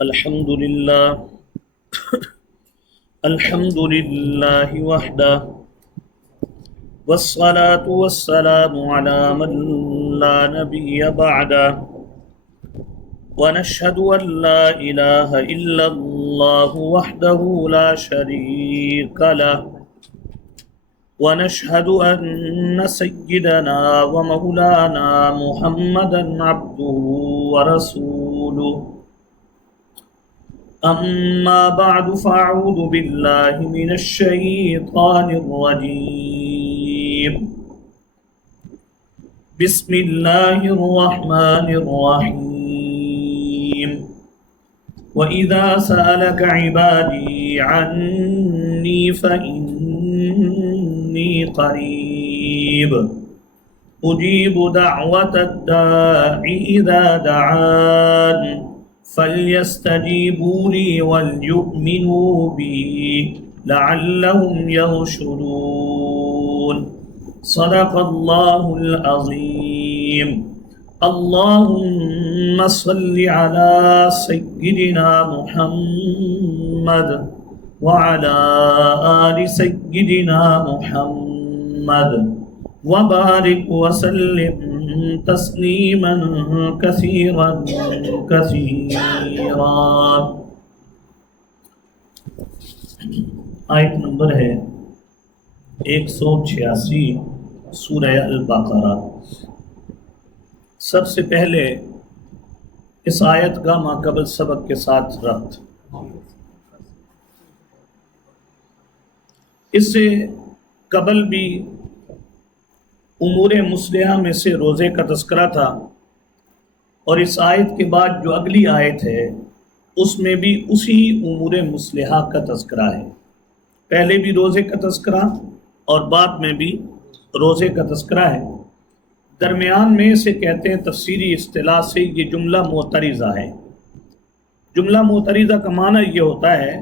الحمد لله الحمد لله وحده والصلاة والسلام على من لا نبي بعده ونشهد أن لا إله إلا الله وحده لا شريك له ونشهد أن سيدنا ومولانا محمدا عبده ورسوله أما بعد فأعوذ بالله من الشيطان الرجيم بسم الله الرحمن الرحيم وإذا سألك عبادي عني فإني قريب أجيب دعوة الداع إذا دعان فليستجيبوا لي وليؤمنوا بي لعلهم يرشدون صدق الله العظيم اللهم صل على سيدنا محمد وعلى آل سيدنا محمد وبارك وسلم تسلیما کثیرا کثیرا۔ آیت نمبر ہے 186 سورہ البقرہ۔ سب سے پہلے اس آیت کا ماقبل سبق کے ساتھ ربط۔ اس سے قبل بھی امور مصلحہ میں سے روزے کا تذکرہ تھا، اور اس آیت کے بعد جو اگلی آیت ہے اس میں بھی اسی امور مصلحہ کا تذکرہ ہے۔ پہلے بھی روزے کا تذکرہ اور بعد میں بھی روزے کا تذکرہ ہے۔ درمیان میں سے کہتے ہیں تفسیری اصطلاح سے یہ جملہ معترضہ ہے۔ جملہ معترضہ کا معنی یہ ہوتا ہے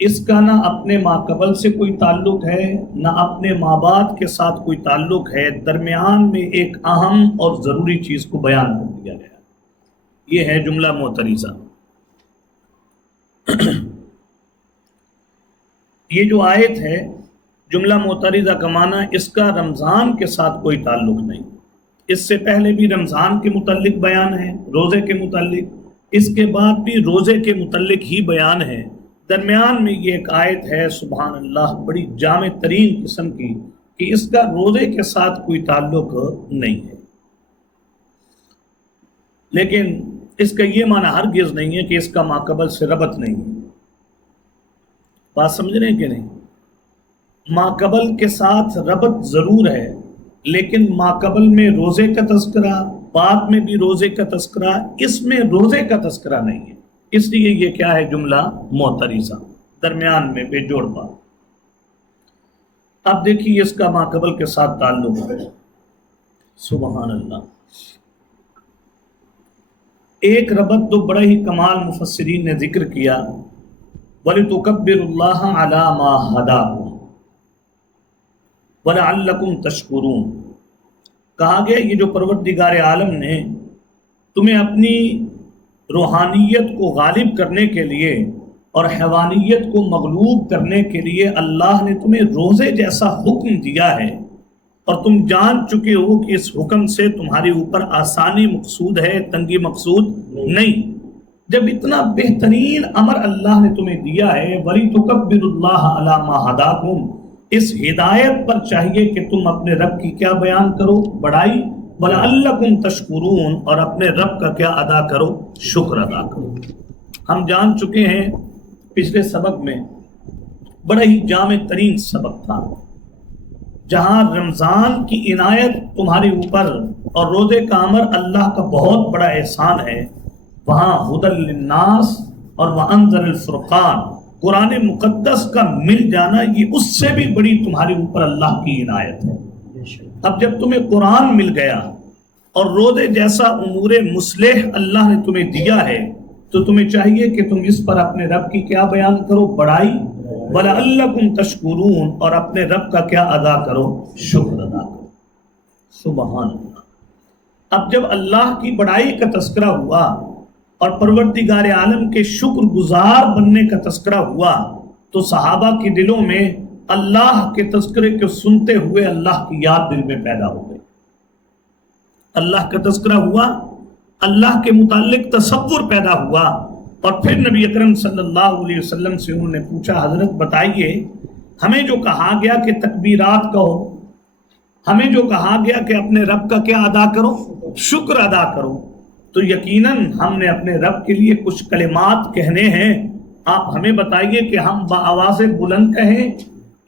اس کا نہ اپنے ماقبل سے کوئی تعلق ہے نہ اپنے ماں بعد کے ساتھ کوئی تعلق ہے، درمیان میں ایک اہم اور ضروری چیز کو بیان کر دیا گیا۔ یہ ہے جملہ معترضہ۔ یہ جو آیت ہے جملہ معترضہ کا معنی اس کا رمضان کے ساتھ کوئی تعلق نہیں۔ اس سے پہلے بھی رمضان کے متعلق بیان ہے، روزے کے متعلق، اس کے بعد بھی روزے کے متعلق ہی بیان ہے۔ درمیان میں یہ ایک آیت ہے سبحان اللہ بڑی جامع ترین قسم کی کہ اس کا روزے کے ساتھ کوئی تعلق نہیں ہے، لیکن اس کا یہ معنی ہرگز نہیں ہے کہ اس کا ماقبل سے ربط نہیں ہے۔ بات سمجھ رہے ہیں کہ نہیں؟ ماقبل کے ساتھ ربط ضرور ہے، لیکن ماقبل میں روزے کا تذکرہ، بعد میں بھی روزے کا تذکرہ، اس میں روزے کا تذکرہ نہیں ہے، اس لیے یہ کیا ہے؟ جملہ معترضہ، درمیان میں بے جوڑ بات۔ اب دیکھیے اس کا ماقبل کے ساتھ تعلق ہے۔ سبحان اللہ۔ ایک ربط تو بڑا ہی کمال مفسرین نے ذکر کیا، وَلِتُكَبِّرُوا اللَّهَ عَلَى مَا هَدَاكُمْ وَلَعَلَّكُمْ تَشْكُرُونَ۔ کہا گیا یہ جو پروردگار عالم نے تمہیں اپنی روحانیت کو غالب کرنے کے لیے اور حیوانیت کو مغلوب کرنے کے لیے اللہ نے تمہیں روزے جیسا حکم دیا ہے، اور تم جان چکے ہو کہ اس حکم سے تمہارے اوپر آسانی مقصود ہے، تنگی مقصود نہیں۔ جب اتنا بہترین امر اللہ نے تمہیں دیا ہے، وَلِتُكَبِّرُوا اللَّهَ عَلَى مَا هَدَاكُمْ، اس ہدایت پر چاہیے کہ تم اپنے رب کی کیا بیان کرو؟ بڑائی۔ وَلَعَلَّكُمْ تَشْكُرُونَ، اور اپنے رب کا کیا ادا کرو؟ شکر ادا کرو۔ ہم جان چکے ہیں پچھلے سبق میں بڑا ہی جامع ترین سبق تھا، جہاں رمضان کی عنایت تمہارے اوپر اور روزے کا امر اللہ کا بہت بڑا احسان ہے، وہاں ہدی للناس اور وانذر الفرقان، قرآن مقدس کا مل جانا یہ اس سے بھی بڑی تمہارے اوپر اللہ کی عنایت ہے۔ اب جب تمہیں قرآن مل گیا اور روزے جیسا امور مصلح اللہ نے تمہیں دیا ہے، تو تمہیں چاہیے کہ تم اس پر اپنے رب کی کیا بیان کرو؟ بڑائی۔ وَلَعَلَّكُمْ تَشْكُرُونَ، اور اپنے رب کا کیا ادا کرو؟ شکر ادا کرو۔ سبحان اللہ۔ اب جب اللہ کی بڑائی کا تذکرہ ہوا اور پروردگار عالم کے شکر گزار بننے کا تذکرہ ہوا تو صحابہ کے دلوں میں اللہ کے تذکرے کو سنتے ہوئے اللہ کی یاد دل میں پیدا ہو گئی. اللہ کا تذکرہ ہوا، اللہ کے متعلق تصور پیدا ہوا، اور پھر نبی اکرم صلی اللہ علیہ وسلم سے انہوں نے پوچھا حضرت بتائیے ہمیں جو کہا گیا کہ تکبیرات کہو، ہمیں جو کہا گیا کہ اپنے رب کا کیا ادا کرو، شکر ادا کرو، تو یقیناً ہم نے اپنے رب کے لیے کچھ کلمات کہنے ہیں، آپ ہمیں بتائیے کہ ہم بآواز بلند کہیں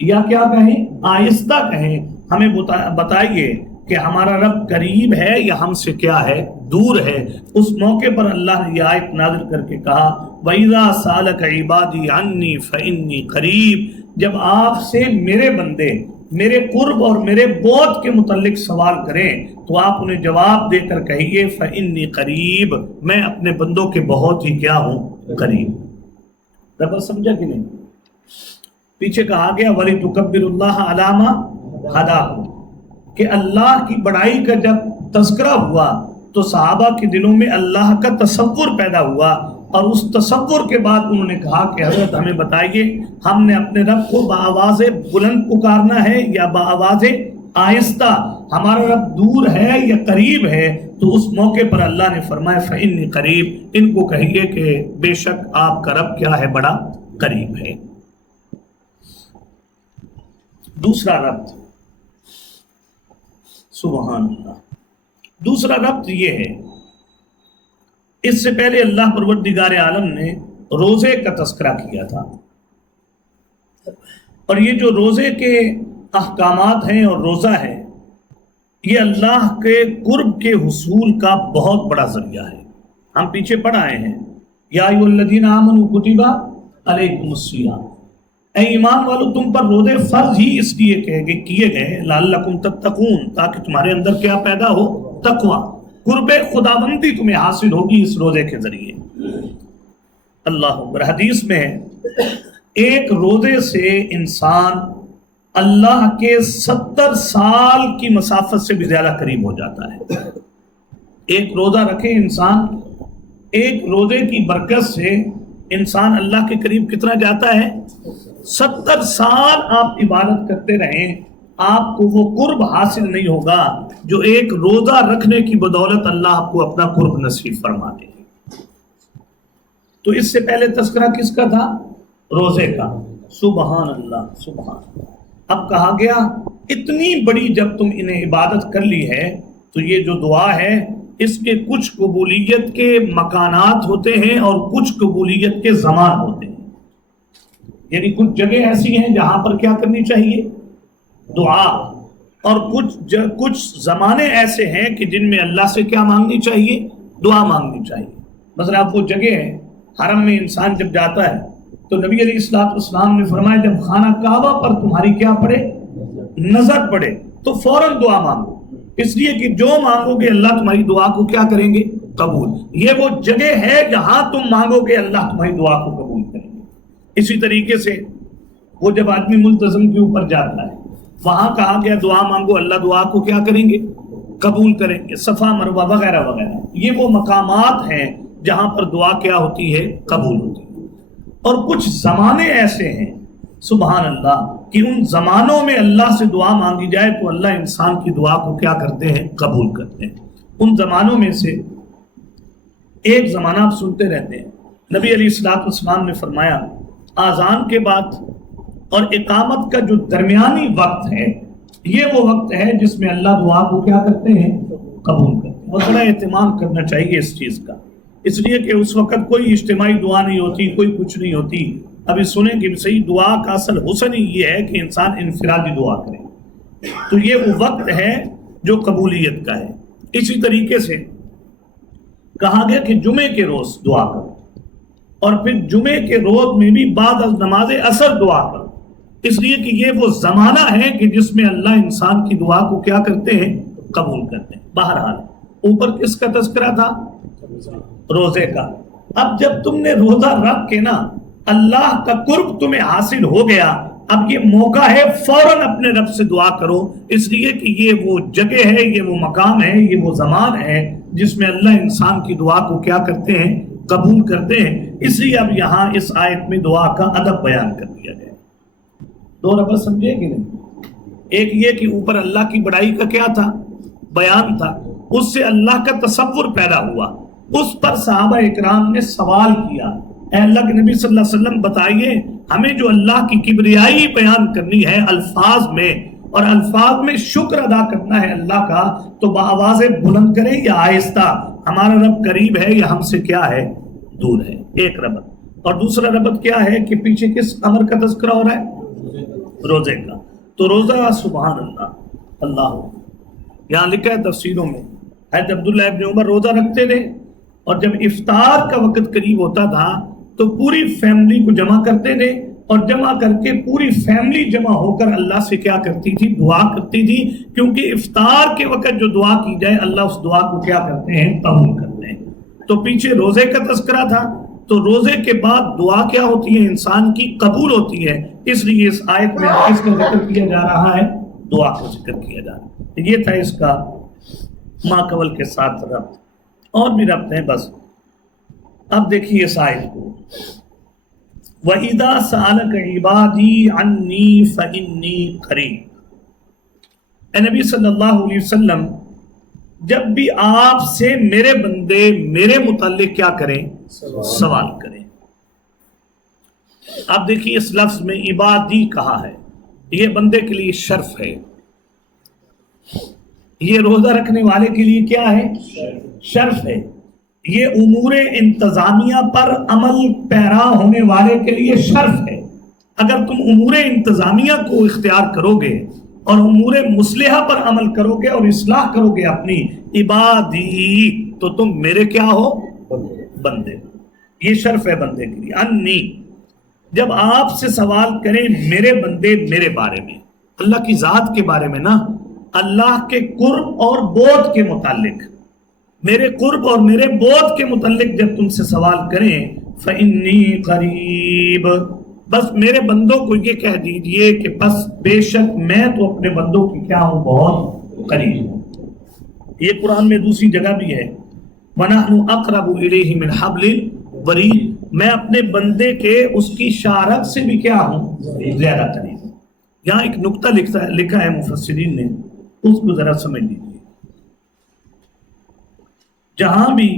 یا کیا کہیں، آہستہ کہیں، ہمیں بتائیے کہ ہمارا رب قریب ہے یا ہم سے کیا ہے، دور ہے. اس موقع پر اللہ نے یہ آیت نازل کر کے کہا وَإِذَا سَأَلَكَ عِبَادِي عَنِّي فَإِنِّي قَرِيب، جب آپ سے میرے بندے میرے قرب اور میرے بعد کے متعلق سوال کریں تو آپ انہیں جواب دے کر کہیے فَإِنِّي قَرِيب، میں اپنے بندوں کے بہت ہی کیا ہوں، قریب. رب سمجھا کہ نہیں؟ پیچھے کہا گیا وَلِتُكَبِّرُ اللَّهَ عَلَىٰ مَا هَدَاكُمْ، کہ اللہ کی بڑائی کا جب تذکرہ ہوا تو صحابہ کے دلوں میں اللہ کا تصور پیدا ہوا، اور اس تصور کے بعد انہوں نے کہا کہ حضرت ہمیں بتائیے ہم نے اپنے رب کو بآواز بلند پکارنا ہے یا بآواز آہستہ، ہمارا رب دور ہے یا قریب ہے. تو اس موقع پر اللہ نے فرمایا فإنی قریب، ان کو کہیے کہ بے شک آپ کا رب کیا ہے، بڑا قریب ہے. دوسرا ربط، سبحان اللہ، دوسرا ربط یہ ہے، اس سے پہلے اللہ پروردگار عالم نے روزے کا تذکرہ کیا تھا، اور یہ جو روزے کے احکامات ہیں اور روزہ ہے یہ اللہ کے قرب کے حصول کا بہت بڑا ذریعہ ہے. ہم پیچھے پڑھ آئے ہیں یا ایھا الذین آمنوا کتب علیکم الصیام، اے ایمان والو تم پر روزے فرض ہی اس لیے کیے گئے لعلکم تتقون، تاکہ تمہارے اندر کیا پیدا ہو، تقوی، قرب خداوندی تمہیں حاصل ہوگی اس روزے کے ذریعے. اللہ اکبر. حدیث میں ایک روزے سے انسان اللہ کے 70 سال کی مسافت سے بھی زیادہ قریب ہو جاتا ہے. ایک روزہ رکھے انسان، ایک روزے کی برکت سے انسان اللہ کے قریب کتنا جاتا ہے، 70 سال آپ عبادت کرتے رہیں آپ کو وہ قرب حاصل نہیں ہوگا جو ایک روزہ رکھنے کی بدولت اللہ آپ کو اپنا قرب نصیب فرما دے. تو اس سے پہلے تذکرہ کس کا تھا، روزے کا. سبحان اللہ سبحان اللہ. اب کہا گیا اتنی بڑی جب تم انہیں عبادت کر لی ہے تو یہ جو دعا ہے اس کے کچھ قبولیت کے مکانات ہوتے ہیں اور کچھ قبولیت کے زمان ہوتے ہیں. یعنی کچھ جگہ ایسی ہیں جہاں پر کیا کرنی چاہیے، دعا، اور کچھ زمانے ایسے ہیں کہ جن میں اللہ سے کیا مانگنی چاہیے، دعا مانگنی چاہیے. مثلا آپ وہ جگہ ہے حرم میں انسان جب جاتا ہے تو نبی علیہ السلام نے فرمایا جب خانہ کعبہ پر تمہاری کیا پڑے، نظر پڑے تو فوراً دعا مانگو، اس لیے کہ جو مانگو گے اللہ تمہاری دعا کو کیا کریں گے، قبول. یہ وہ جگہ ہے جہاں تم مانگو گے اللہ تمہاری دعا کو قبول کریں گے. اسی طریقے سے وہ جب آدمی ملتزم کے اوپر جاتا ہے وہاں کہا گیا دعا مانگو، اللہ دعا کو کیا کریں گے، قبول کریں گے. صفا مروہ وغیرہ وغیرہ یہ وہ مقامات ہیں جہاں پر دعا کیا ہوتی ہے، قبول ہوتی ہے. اور کچھ زمانے ایسے ہیں سبحان اللہ کہ ان زمانوں میں اللہ سے دعا مانگی جائے تو اللہ انسان کی دعا کو کیا کرتے ہیں، قبول کرتے ہیں. ان زمانوں میں سے ایک زمانہ آپ سنتے رہتے ہیں، نبی علیہ السلام نے فرمایا آذان کے بعد اور اقامت کا جو درمیانی وقت ہے یہ وہ وقت ہے جس میں اللہ دعا کو کیا کرتے ہیں، قبول کرتے ہیں. اور بڑا اہتمام کرنا چاہیے اس چیز کا، اس لیے کہ اس وقت کوئی اجتماعی دعا نہیں ہوتی، کوئی کچھ نہیں ہوتی. ابھی سنیں کہ صحیح دعا کا اصل حسن ہی یہ ہے کہ انسان انفرادی دعا کرے، تو یہ وہ وقت ہے جو قبولیت کا ہے. اسی طریقے سے کہا گیا کہ جمعے کے روز دعا کرو، اور پھر جمعے کے روز میں بھی بعد از نماز عصر دعا کرو، اس لیے کہ یہ وہ زمانہ ہے کہ جس میں اللہ انسان کی دعا کو کیا کرتے ہیں، قبول کرتے ہیں. بہرحال اوپر کس کا تذکرہ تھا، روزے کا. اب جب تم نے روزہ رکھ کے نا اللہ کا قرب تمہیں حاصل ہو گیا، اب یہ موقع ہے فوراً اپنے رب سے دعا کرو، اس لیے کہ یہ وہ جگہ ہے، یہ وہ مقام ہے، یہ وہ زمان ہے جس میں اللہ انسان کی دعا کو کیا کرتے ہیں، قبول کرتے ہیں. اس لیے اب یہاں اس آیت میں دعا کا ادب بیان کر دیا گیا. دو ربط سمجھے کہ نہیں؟ ایک یہ کہ اوپر اللہ کی بڑائی کا کیا تھا؟ بیان تھا. اس سے اللہ کا تصور پیدا ہوا. اس پر صحابہ اکرام نے سوال کیا، اے اللہ کے نبی صلی اللہ علیہ وسلم بتائیے ہمیں جو اللہ کی کبریائی بیان کرنی ہے الفاظ میں، اور الفاظ میں شکر ادا کرنا ہے اللہ کا، تو بآواز بلند کریں یا آہستہ؟ ہمارا رب قریب ہے یا ہم سے کیا ہے؟ دور ہے. ایک ربط. اور دوسرا ربط کیا ہے کہ پیچھے کس امر کا تذکرہ ہو رہا ہے؟ روزے کا. تو روزہ سبحان اللہ اللہ یہاں لکھا ہے تفسیروں میں، حضرت عبداللہ ابن عمر روزہ رکھتے تھے، اور جب افطار کا وقت قریب ہوتا تھا تو پوری فیملی کو جمع کرتے تھے، اور جمع کر کے پوری فیملی جمع ہو کر اللہ سے کیا کرتی تھی؟ دعا کرتی تھی. کیونکہ افطار کے وقت جو دعا کی جائے اللہ اس دعا کو کیا کرتے ہیں؟ قبول کرتے ہیں. تو پیچھے روزے کا تذکرہ تھا، تو روزے کے بعد دعا کیا ہوتی ہے؟ انسان کی قبول ہوتی ہے. اس لیے اس آیت میں کس کا ذکر کیا جا رہا ہے؟ دعا کا ذکر کیا جا رہا ہے. یہ تھا اس کا ما قبل کے ساتھ ربط. اور بھی ربط ہیں بس. اب دیکھیے اس آیت کو، وَإِذَا سَأَلَكَ عِبَادِي عَنِّي فَإِنِّي قَرِيبٌ. اے نبی صلی اللہ علیہ وسلم، جب بھی آپ سے میرے بندے میرے متعلق کیا کریں؟ سوال کریں. آپ دیکھیے اس لفظ میں عبادی کہا ہے، یہ بندے کے لیے شرف ہے. یہ روزہ رکھنے والے کے لیے کیا ہے؟ شرف ہے. یہ امور انتظامیہ پر عمل پیرا ہونے والے کے لیے شرف ہے. اگر تم امور انتظامیہ کو اختیار کرو گے اور امور مصلحہ پر عمل کرو گے اور اصلاح کرو گے اپنی، عبادی، تو تم میرے کیا ہو؟ بندے. یہ شرف ہے بندے کے لیے. انی، جب آپ سے سوال کریں میرے بندے میرے بارے میں، اللہ کی ذات کے بارے میں نا، اللہ کے قرب اور بود کے متعلق، میرے قرب اور میرے بود کے متعلق جب تم سے سوال کریں، فَإِنِّي قَرِيبٌ، بس میرے بندوں کو یہ کہہ دیجئے کہ بس بے شک میں تو اپنے بندوں کی کیا ہوں؟ بہت قریب ہوں. یہ قرآن میں دوسری جگہ بھی ہے، وَنَحْنُ أَقْرَبُ إِلَيْهِ مِنْ حَبْلِ الْوَرِيدِ، میں اپنے بندے کے اس کی شارک سے بھی کیا ہوں؟ زیادہ قریب ہوں. یہاں ایک نقطہ لکھا ہے مفسرین نے، اس کو ذرا سمجھ لیجیے. جہاں بھی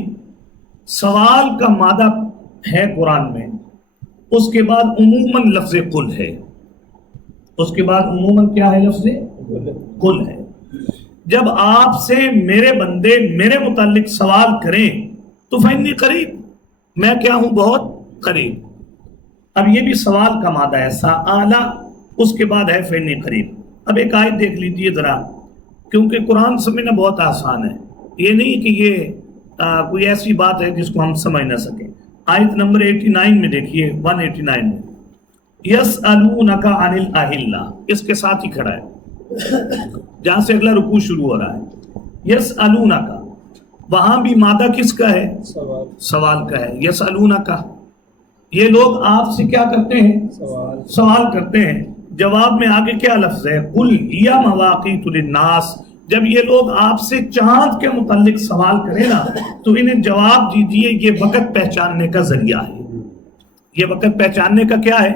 سوال کا مادہ ہے قرآن میں، اس کے بعد عموماً لفظ قل ہے. اس کے بعد عموماً کیا ہے؟ لفظ قل ہے. جب آپ سے میرے بندے میرے متعلق سوال کریں تو فإنی قریب، میں کیا ہوں؟ بہت قریب. اب یہ بھی سوال کا مادہ ہے، سآلہ، اس کے بعد ہے فإنی قریب. اب ایک آیت دیکھ لیجئے ذرا، کیونکہ قرآن سمجھنا بہت آسان ہے. یہ نہیں کہ یہ کوئی ایسی بات ہے جس کو ہم سمجھ نہ سکیں. آیت نمبر 89 میں دیکھیے، 189 میں، یسألونک عن الأہلہ، اس کے ساتھ ہی کھڑا ہے جہاں سے اگلا رکوع شروع ہو رہا ہے. یسألونک، وہاں بھی مادہ کس کا ہے؟ سوال کا ہے. یسألونک، یہ لوگ آپ سے کیا کرتے ہیں؟ سوال کرتے ہیں. جواب میں آگے کیا لفظ ہے؟ قل ہی مواقیت للناس. جب یہ لوگ آپ سے چاند کے متعلق سوال کریں نا تو انہیں جواب دیجئے یہ وقت پہچاننے کا ذریعہ ہے. یہ وقت پہچاننے کا کیا ہے؟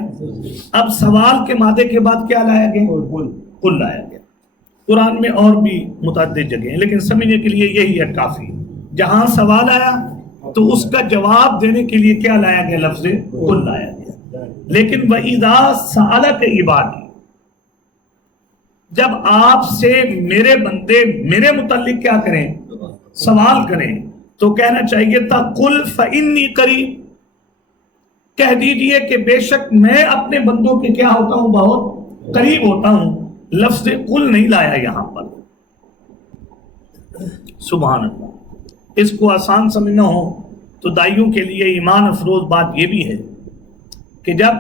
اب سوال کے مادے کے بعد کیا لایا گیا؟ قل لایا گیا. قرآن میں اور بھی متعدد جگہیں ہیں، لیکن سمجھنے کے لیے یہی ہے کافی. جہاں سوال آیا تو اس کا جواب دینے کے لیے کیا لایا گیا؟ لفظ قل لایا گیا. لیکن وَإِذَا سَأَلَكَ عِبَادِي، جب آپ سے میرے بندے میرے متعلق کیا کریں؟ سوال کریں، تو کہنا چاہیے تھا قل فإنی قریب، کہہ دیجئے کہ بے شک میں اپنے بندوں کے کیا ہوتا ہوں؟ بہت قریب ہوتا ہوں. لفظ قل نہیں لایا یہاں پر. سبحان اللہ. اس کو آسان سمجھنا ہو تو دائیوں کے لیے ایمان افروز بات یہ بھی ہے کہ جب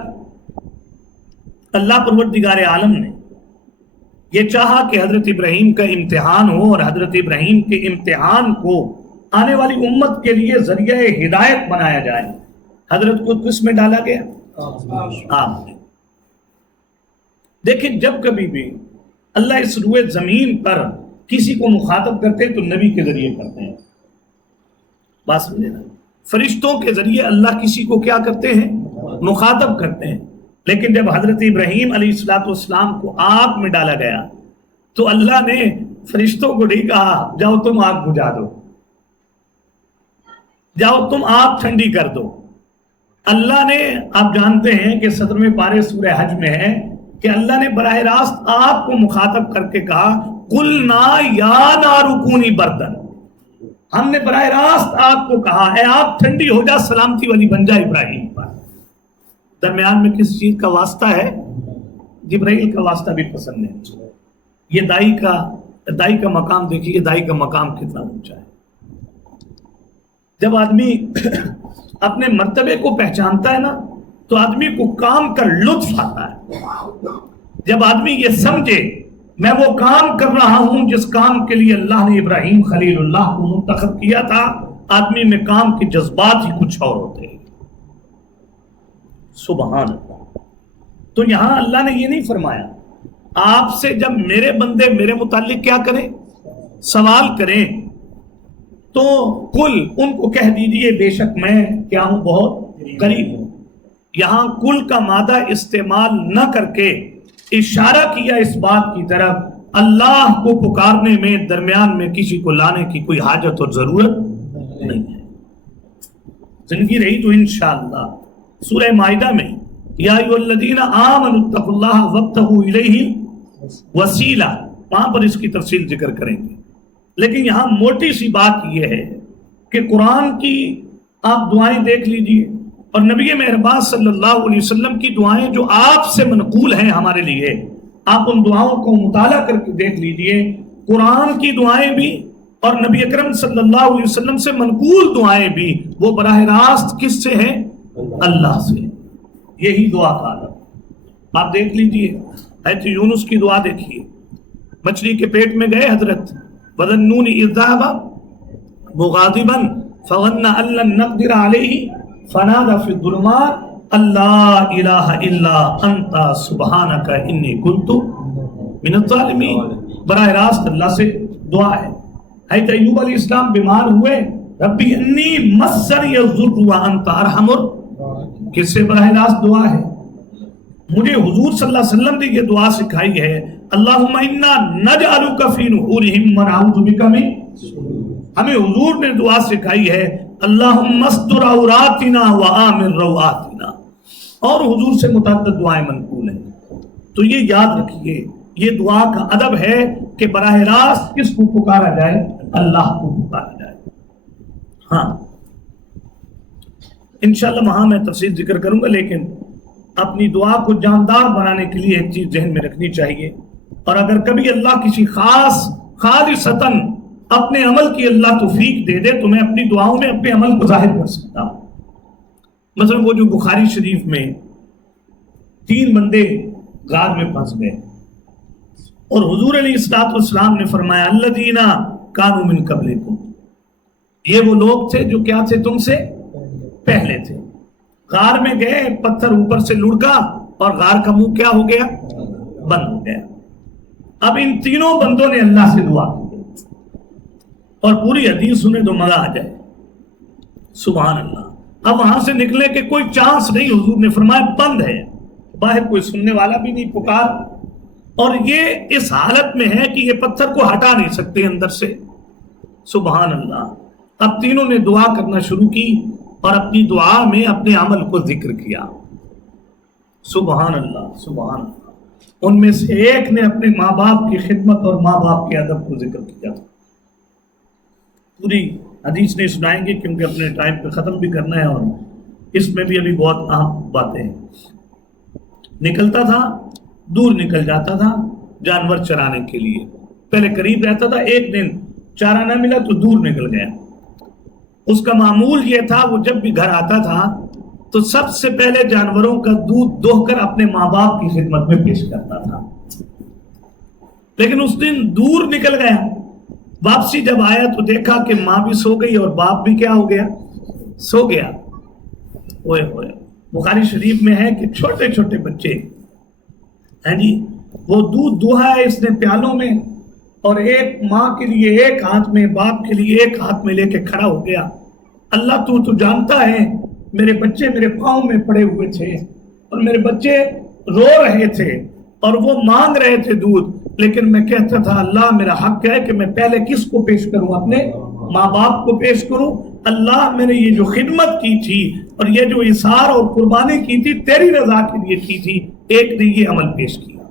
اللہ پروردگار عالم نے یہ چاہا کہ حضرت ابراہیم کا امتحان ہو اور حضرت ابراہیم کے امتحان کو آنے والی امت کے لیے ذریعہ ہدایت بنایا جائے، حضرت کو کس میں ڈالا گیا؟ آگ میں. دیکھیں جب کبھی بھی اللہ اس روئے زمین پر کسی کو مخاطب کرتے تو نبی کے ذریعے کرتے ہیں. بات سمجھے نا؟ فرشتوں کے ذریعے اللہ کسی کو کیا کرتے ہیں؟ مخاطب کرتے ہیں. لیکن جب حضرت ابراہیم علیہ السلام کو آگ میں ڈالا گیا تو اللہ نے فرشتوں کو نہیں کہا جاؤ تم آگ بجھا دو، جاؤ تم آگ ٹھنڈی کر دو. اللہ نے، آپ جانتے ہیں کہ 17ویں پارے سورہ حج میں ہے کہ اللہ نے براہ راست آگ کو مخاطب کر کے کہا قُلْنَا يَا نَارُ كُونِي بَرْدًا. ہم نے براہ راست آگ کو کہا اے آگ ٹھنڈی ہو جا، سلامتی والی بن جا ابراہیم پر. درمیان میں کس چیز کا واسطہ ہے؟ جبرائیل کا واسطہ بھی پسند ہے. یہ دائی کا مقام دیکھیے، دائی کا مقام کتنا اونچا ہے. جب آدمی اپنے مرتبے کو پہچانتا ہے نا تو آدمی کو کام کا لطف آتا ہے. جب آدمی یہ سمجھے میں وہ کام کر رہا ہوں جس کام کے لیے اللہ نے ابراہیم خلیل اللہ کو منتخب کیا تھا، آدمی میں کام کے جذبات ہی کچھ اور ہوتے ہیں. سبحان اللہ. تو یہاں اللہ نے یہ نہیں فرمایا آپ سے جب میرے بندے میرے متعلق کیا کریں، سوال کریں تو کل ان کو کہہ دیجئے بے شک میں کیا ہوں، بہت قریب ہوں. یہاں کل کا مادہ استعمال نہ کر کے اشارہ کیا اس بات کی طرف اللہ کو پکارنے میں درمیان میں کسی کو لانے کی کوئی حاجت اور ضرورت نہیں ہے. زندگی رہی تو انشاءاللہ سورہ مائدہ میں یا ایھا الذین آمنوا اتقوا اللہ وابتغوا الیہ وسیلہ، وہاں پر اس کی تفصیل ذکر کریں گے. لیکن یہاں موٹی سی بات یہ ہے کہ قرآن کی آپ دعائیں دیکھ لیجئے اور نبی مہربان صلی اللہ علیہ وسلم کی دعائیں جو آپ سے منقول ہیں ہمارے لیے، آپ ان دعاؤں کو مطالعہ کر کے دیکھ لیجئے. قرآن کی دعائیں بھی اور نبی اکرم صلی اللہ علیہ وسلم سے منقول دعائیں بھی وہ براہ راست کس سے ہیں؟ اللہ سے. یہی دعا کا عالم آپ دیکھ لیجئے. حضرت یونس کی دعا دیکھیے، مچھلی کے پیٹ میں گئے حضرت، وَظَنُّونِ إِذْ ذَهَبَ مُغَاضِبًا فَظَنَّ أَن لَّن نَّقْدِرَ عَلَيْهِ فَنَادَىٰ فِي الظُّلُمَاتِ أَن لَّا إِلَٰهَ إِلَّا أَنتَ سُبْحَانَكَ إِنِّي كُنتُ مِنَ الظَّالِمِينَ. براہ راست اللہ سے دعا ہے. حضرت ایوب علیہ السلام بیمار ہوئے، ربی انی مسنی الضر وانت ارحم، کس سے براہ راست دعا ہے؟ مجھے حضور صلی اللہ علیہ وسلم نے یہ دعا سکھائی ہے، اللہم انا نجعلک فی نحورہم ونعوذ بک من. ہمیں حضور نے دعا سکھائی ہے اللہم استر عوراتنا وآمن روآتنا، اور حضور سے متعدد دعائیں منقول ہیں. تو یہ یاد رکھیے، یہ دعا کا ادب ہے کہ براہ راست کس کو پکارا جائے؟ اللہ کو پکارا جائے. ہاں انشاءاللہ وہاں میں تفصیل ذکر کروں گا، لیکن اپنی دعا کو جاندار بنانے کے لیے ایک چیز ذہن میں رکھنی چاہیے. اور اگر کبھی اللہ کسی خالصتاً اپنے عمل کی اللہ توفیق دے دے تو میں اپنی دعاؤں میں اپنے عمل کو ظاہر کر سکتا ہوں. مثلا وہ جو بخاری شریف میں 3 بندے غار میں پھنس گئے اور حضور علیہ الصلوۃ والسلام نے فرمایا الذین کانوا من قبلکم، یہ وہ لوگ تھے جو کیا تھے؟ تم سے پہلے تھے. غار میں گئے، پتھر اوپر سے لڑکا اور غار کا منہ کیا ہو گیا؟ بند ہو گیا. اب ان تینوں بندوں نے اللہ سے دعا کی اور پوری حدیث سنے تو مزہ آ جائے. سبحان اللہ. اب وہاں سے نکلنے کے کوئی چانس نہیں، حضور نے فرمایا بند ہے، باہر کوئی سننے والا بھی نہیں، پکار. اور یہ اس حالت میں ہے کہ یہ پتھر کو ہٹا نہیں سکتے اندر سے. سبحان اللہ. اب تینوں نے دعا کرنا شروع کی اور اپنی دعا میں اپنے عمل کو ذکر کیا. سبحان اللہ سبحان اللہ. ان میں سے ایک نے اپنے ماں باپ کی خدمت اور ماں باپ کے ادب کو ذکر کیا. پوری حدیث نہیں سنائیں گے کیونکہ اپنے ٹائم پہ ختم بھی کرنا ہے اور اس میں بھی ابھی بہت اہم باتیں ہیں. نکلتا تھا، دور نکل جاتا تھا جانور چرانے کے لیے. پہلے قریب رہتا تھا، ایک دن چارہ نہ ملا تو دور نکل گیا. اس کا معمول یہ تھا وہ جب بھی گھر آتا تھا تو سب سے پہلے جانوروں کا دودھ دوہ کر اپنے ماں باپ کی خدمت میں پیش کرتا تھا. لیکن اس دن دور نکل گیا. واپسی جب آیا تو دیکھا کہ ماں بھی سو گئی اور باپ بھی کیا ہو گیا؟ سو گیا. اوئے ہوئے. بخاری شریف میں ہے کہ چھوٹے چھوٹے بچے ہیں جی، وہ دودھ دوہا ہے اس نے پیالوں میں اور ایک ماں کے لیے ایک ہاتھ میں، باپ کے لیے ایک ہاتھ میں لے کے کھڑا ہو گیا اللہ تو جانتا ہے میرے بچے میرے پاؤں میں پڑے ہوئے تھے اور میرے بچے رو رہے تھے اور وہ مانگ رہے تھے دودھ، لیکن میں کہتا تھا اللہ میرا حق ہے کہ میں پہلے کس کو پیش کروں؟ اپنے ماں باپ کو پیش کروں۔ اللہ میں نے یہ جو خدمت کی تھی اور یہ جو اثار اور قربانی کی تھی تیری رضا کے لیے کی تھی، ایک نے یہ عمل پیش کیا۔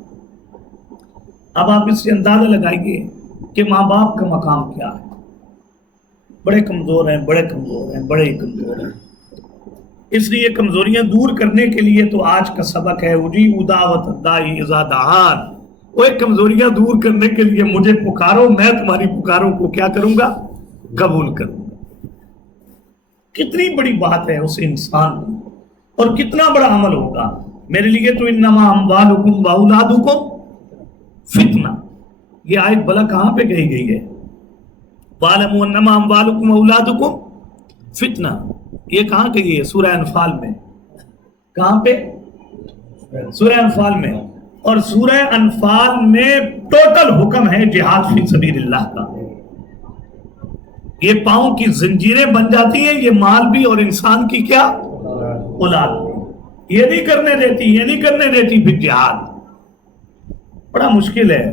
اب آپ اس سے اندازہ لگائیے کہ ماں باپ کا مقام کیا ہے۔ بڑے کمزور ہیں، بڑے کمزور ہیں، بڑے کمزور ہیں۔ اس لیے کمزوریاں دور کرنے کے لیے تو آج کا سبق ہے اجیب دعوت الداعی اذا دعان۔ وہ کمزوریاں دور کرنے کے لیے مجھے پکارو، میں تمہاری پکاروں کو کیا کروں گا؟ قبول کروں گا۔ کتنی بڑی بات ہے اس انسان کو، اور کتنا بڑا عمل ہوگا میرے لیے تو انما اموالکم واولادکم فتنہ۔ یہ آیت بلا کہاں پہ کہی گئی ہے؟ وَاعْلَمُوا أَنَّمَا أَمْوَالُكُمْ وَأَوْلَادُكُمْ فِتْنَةٌ۔ یہ کہاں کہی ہے؟ سورہ انفال میں۔ کہاں پہ؟ سورہ انفال میں۔ اور سورہ انفال میں ٹوٹل حکم ہے جہاد فی سبیل اللہ کا۔ یہ پاؤں کی زنجیریں بن جاتی ہیں، یہ مال بھی اور انسان کی کیا؟ اولاد بھی۔ یہ نہیں کرنے دیتی، یہ نہیں کرنے دیتی پھر جہاد۔ بڑا مشکل ہے۔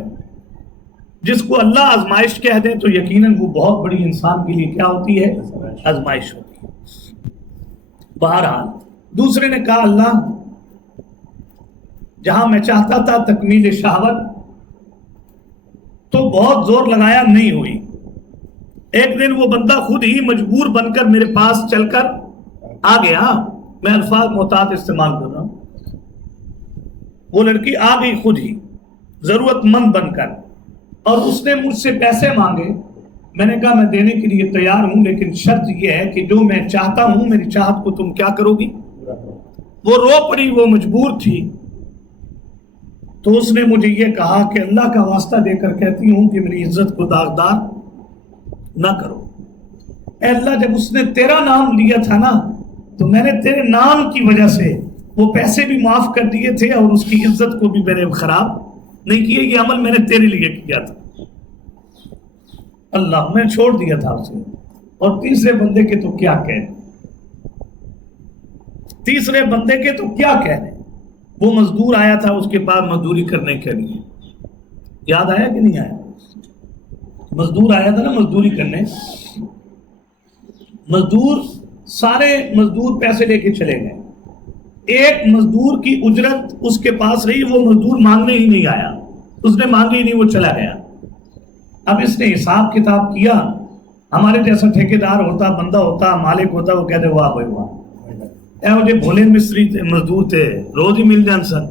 جس کو اللہ آزمائش کہہ دیں تو یقیناً وہ بہت بڑی انسان کے لیے کیا ہوتی ہے؟ آزمائش ہوتی ہے۔ بہرحال دوسرے نے کہا اللہ جہاں میں چاہتا تھا تکمیل شہوت تو بہت زور لگایا، نہیں ہوئی۔ ایک دن وہ بندہ خود ہی مجبور بن کر میرے پاس چل کر آ گیا، میں الفاظ محتاط استعمال کر رہا ہوں، وہ لڑکی آ گئی خود ہی ضرورت مند بن کر، اور اس نے مجھ سے پیسے مانگے۔ میں نے کہا میں دینے کے لیے تیار ہوں، لیکن شرط یہ ہے کہ جو میں چاہتا ہوں میری چاہت کو تم کیا کرو گی؟ وہ رو پڑی، وہ مجبور تھی۔ تو اس نے مجھے یہ کہا کہ اللہ کا واسطہ دے کر کہتی ہوں کہ میری عزت کو داغدار نہ کرو۔ اے اللہ جب اس نے تیرا نام لیا تھا نا تو میں نے تیرے نام کی وجہ سے وہ پیسے بھی معاف کر دیے تھے اور اس کی عزت کو بھی میں نے خراب نہیں کیا۔ یہ عمل میں نے تیرے لیے کیا تھا اللہ، میں چھوڑ دیا تھا اسے۔ اور تیسرے بندے کے تو کیا کہنے، تیسرے بندے کے تو کیا کہنے۔ وہ مزدور آیا تھا اس کے پاس مزدوری کرنے کے لیے، یاد آیا کہ نہیں آیا؟ مزدور آیا تھا نا مزدوری کرنے، مزدور سارے مزدور پیسے لے کے چلے گئے، ایک مزدور کی اجرت اس کے پاس رہی، وہ مزدور مانگنے ہی نہیں آیا، اس نے مانگی ہی نہیں، وہ چلا گیا۔ اب اس نے حساب کتاب کیا، ہمارے جیسا ٹھیکیدار ہوتا، بندہ ہوتا، مالک ہوتا، وہ کہتے واہ بھائی واہ، اے مجھے بھولے مستری مزدور تھے، روز ہی مل جان سن۔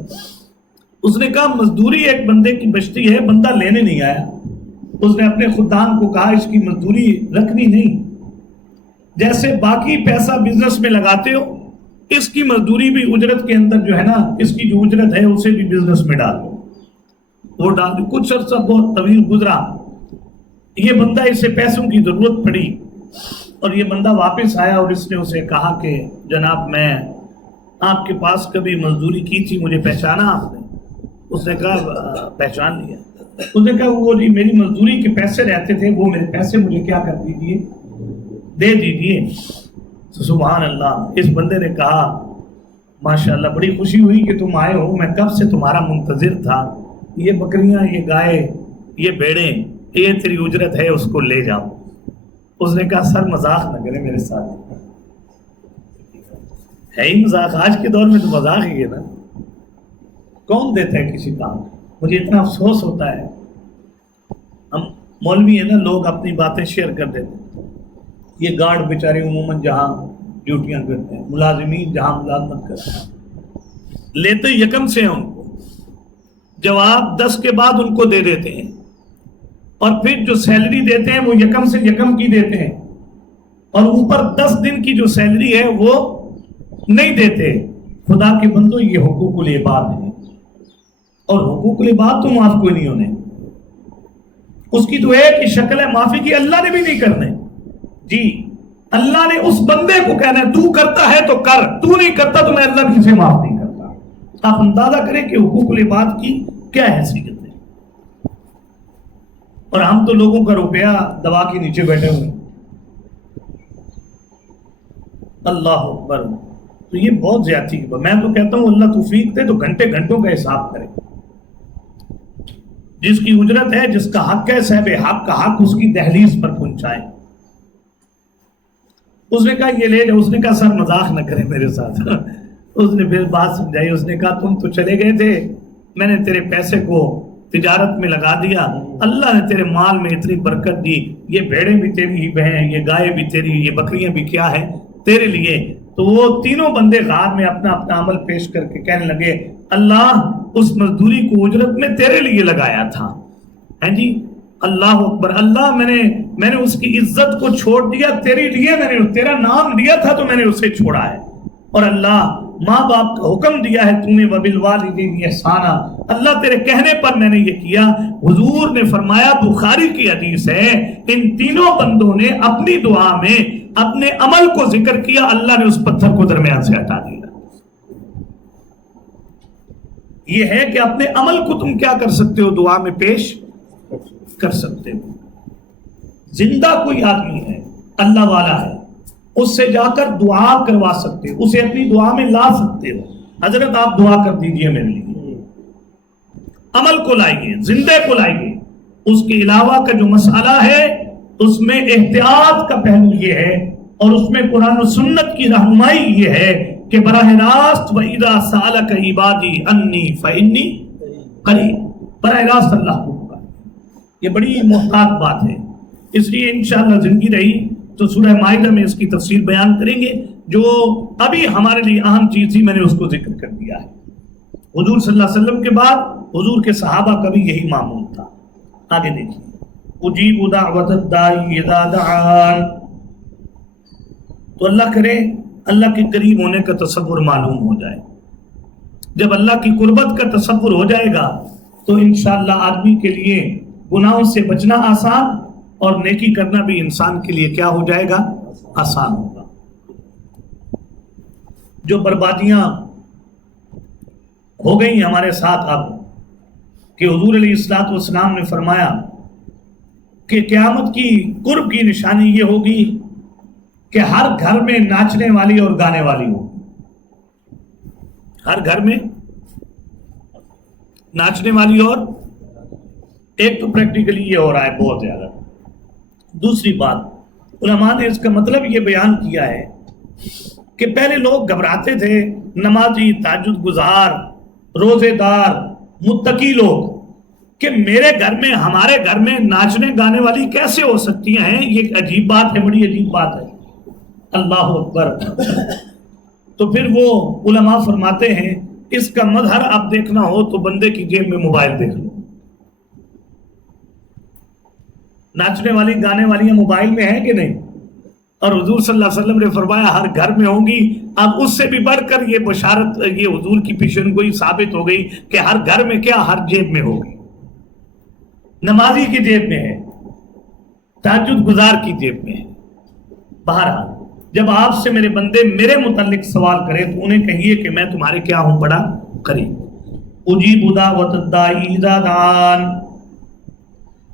اس نے کہا مزدوری ایک بندے کی بچتی ہے، بندہ لینے نہیں آیا۔ اس نے اپنے خدام کو کہا اس کی مزدوری رکھنی نہیں، جیسے باقی پیسہ بزنس میں لگاتے ہو اس کی مزدوری بھی اجرت کے اندر جو ہے نا، اس کی جو اجرت ہے اسے بھی بزنس میں ڈال دو۔ وہ ڈال دو۔ کچھ عرصہ بہت طویل گزرا، یہ بندہ اسے پیسوں کی ضرورت پڑی اور یہ بندہ واپس آیا اور اس نے اسے کہا کہ جناب میں آپ کے پاس کبھی مزدوری کی تھی، مجھے پہچانا آپ نے؟ اس نے کہا پہچان لیا۔ اس نے کہا وہ جی میری مزدوری کے پیسے رہتے تھے، وہ میرے پیسے مجھے کیا کر دیجیے، دے دیجیے۔ سبحان اللہ۔ اس بندے نے کہا ماشاءاللہ بڑی خوشی ہوئی کہ تم آئے ہو، میں کب سے تمہارا منتظر تھا، یہ بکریاں، یہ گائے، یہ بھیڑیں، یہ تیری اجرت ہے، اس کو لے جاؤ۔ اس نے کہا سر مذاق نہ کرے میرے ساتھ، ہے ہی مذاق، آج کے دور میں تو مذاق ہی ہے نا، کون دیتا ہے کسی کام۔ مجھے اتنا افسوس ہوتا ہے، ہم مولوی ہیں نا، لوگ اپنی باتیں شیئر کر دیتے ہیں۔ یہ گارڈ بیچارے عموماً جہاں ڈیوٹیاں کرتے ہیں، ملازمین جہاں ملازمت کرتے ہیں، لیتے یکم سے ہیں، ان کو جواب 10 کے بعد ان کو دے دیتے ہیں، اور پھر جو سیلری دیتے ہیں وہ یکم سے یکم کی دیتے ہیں، اور اوپر 10 دن کی جو سیلری ہے وہ نہیں دیتے۔ خدا کے بندو یہ حقوق العباد ہیں، اور حقوق العباد تو معاف کوئی نہیں ہونے، اس کی تو ایک ہی شکل ہے معافی کی، اللہ نے بھی نہیں کرنے جی۔ اللہ نے اس بندے کو کہنا ہے تو کرتا ہے تو کر، تو نہیں کرتا تو میں اللہ کسی معاف نہیں کرتا۔ آپ اندازہ کریں کہ حقوق العباد کی کیا حیثیت ہے، اور ہم تو لوگوں کا روپیہ دبا کے نیچے بیٹھے ہوئے۔ اللہ اکبر. تو یہ بہت زیادتی کی بات. میں تو کہتا ہوں اللہ توفیق دے تو گھنٹے گھنٹوں کا حساب کرے. جس کی اجرت ہے، جس کا حق ہے، صاحب حق کا حق اس کی دہلیز پر پہنچائے. اس نے کہا یہ لے جاؤ. اس نے کہا سر مذاق نہ کرے میرے ساتھ. اس نے پھر بات سمجھائی. اس نے کہا تم تو چلے گئے تھے، میں نے تیرے پیسے کو تجارت میں لگا دیا، اللہ نے تیرے مال میں اتنی برکت دی، یہ بھیڑیں بھی تیری ہی بہیں، یہ گائے بھی تیری، یہ بکریاں بھی کیا ہے تیرے لیے. تو وہ تینوں بندے غار میں اپنا اپنا عمل پیش کر کے کہنے لگے اللہ اس مزدوری کو اجرت میں تیرے لیے لگایا تھا. ہیں جی اللہ اکبر. اللہ میں نے اس کی عزت کو چھوڑ دیا تیرے لیے، میں نے تیرا نام دیا تھا تو میں نے اسے چھوڑا ہے. اور اللہ ماں باپ کا حکم دیا ہے تم نے وبالوالدین احسانا، اللہ تیرے کہنے پر میں نے یہ کیا. حضور نے فرمایا، بخاری کی حدیث ہے، ان تینوں بندوں نے اپنی دعا میں اپنے عمل کو ذکر کیا، اللہ نے اس پتھر کو درمیان سے ہٹا دیا. یہ ہے کہ اپنے عمل کو تم کیا کر سکتے ہو، دعا میں پیش کر سکتے ہو. زندہ کوئی آدمی ہے اللہ والا ہے، اس سے جا کر دعا کروا سکتے ہو، اسے اپنی دعا میں لا سکتے ہو. حضرت آپ دعا کر دیجئے میرے لیے. عمل کو لائیے، زندے کو لائیے. اس کے علاوہ کا جو مسئلہ ہے اس میں احتیاط کا پہلو یہ ہے، اور اس میں قرآن و سنت کی رہنمائی یہ ہے کہ براہ راست وَإِذَا سَأَلَكَ عِبَادِي أَنِّي فَإِنِّي قَرِيبٌ، براہ راست اللہ کو پکارے. یہ بڑی محتاط بات ہے. اس لیے انشاءاللہ زندگی رہی تو سورہ مائدہ میں اس کی تفصیل بیان کریں گے. جو ابھی ہمارے لیے اہم چیز تھی میں نے اس کو ذکر کر دیا ہے. حضور صلی اللہ علیہ وسلم کے بعد حضور کے صحابہ کا بھی یہی معمول تھا. آگے دیکھیے، اجیب دعوت الداعی اذا دعان. تو اللہ کرے اللہ کے قریب ہونے کا تصور معلوم ہو جائے. جب اللہ کی قربت کا تصور ہو جائے گا تو انشاءاللہ آدمی کے لیے گناہوں سے بچنا آسان اور نیکی کرنا بھی انسان کے لیے کیا ہو جائے گا، آسان ہوگا. جو بربادیاں ہو گئی ہمارے ساتھ اب، کہ حضور علیہ الصلوۃ والسلام نے فرمایا کہ قیامت کی قرب کی نشانی یہ ہوگی کہ ہر گھر میں ناچنے والی اور گانے والی ہو. ہر گھر میں ناچنے والی، اور ایک تو پریکٹیکلی یہ ہو رہا ہے بہت زیادہ. دوسری بات، علماء نے اس کا مطلب یہ بیان کیا ہے کہ پہلے لوگ گھبراتے تھے، نمازی، تہجد گزار، روزے دار، متقی لوگ، کہ میرے گھر میں، ہمارے گھر میں ناچنے گانے والی کیسے ہو سکتی ہیں، یہ ایک عجیب بات ہے، بڑی عجیب بات ہے. اللہ اکبر. تو پھر وہ علماء فرماتے ہیں اس کا مظہر آپ دیکھنا ہو تو بندے کی جیب میں موبائل دیکھ لو. ناچنے والی گانے والی موبائل میں ہیں کہ نہیں؟ اور حضور صلی اللہ علیہ وسلم نے فرمایا ہر گھر میں ہوں گی. اب اس سے بھی بڑھ کر یہ بشارت، یہ حضور کی پیشن گوئی ثابت ہو گئی کہ ہر گھر میں کیا، ہر جیب میں ہوگی. نمازی کی جیب میں ہے، تہجد گزار کی جیب میں ہے. بہرحال جب آپ سے میرے بندے میرے متعلق سوال کریں تو انہیں کہیے کہ میں تمہارے کیا ہوں، بڑا قریب. اجیب دعوت الداعی اذا دعان،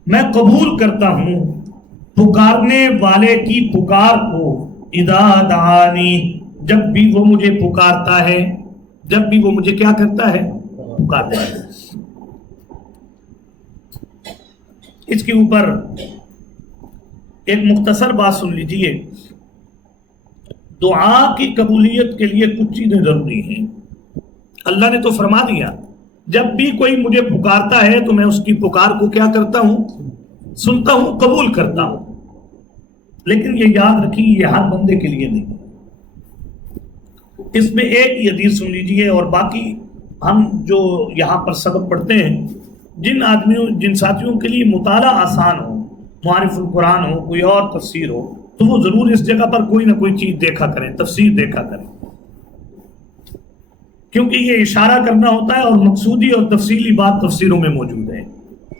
میں قبول کرتا ہوں پکارنے والے کی پکار کو، اذا دعانی، جب بھی وہ مجھے پکارتا ہے، جب بھی وہ مجھے کیا کرتا ہے، پکارتا ہے. اس کے اوپر ایک مختصر بات سن لیجئے. دعا کی قبولیت کے لیے کچھ چیزیں ضروری ہیں. اللہ نے تو فرما دیا جب بھی کوئی مجھے پکارتا ہے تو میں اس کی پکار کو کیا کرتا ہوں، سنتا ہوں، قبول کرتا ہوں. لیکن یہ یاد رکھیے یہ ہر بندے کے لیے نہیں. اس میں ایک ہی حدیث سن لیجئے، اور باقی ہم جو یہاں پر سبق پڑھتے ہیں، جن آدمیوں، جن ساتھیوں کے لیے مطالعہ آسان ہو، معارف القرآن ہو، کوئی اور تفسیر ہو، تو وہ ضرور اس جگہ پر کوئی نہ کوئی چیز دیکھا کریں، تفسیر دیکھا کریں، کیونکہ یہ اشارہ کرنا ہوتا ہے اور مقصودی اور تفصیلی بات تفسیروں میں موجود ہے.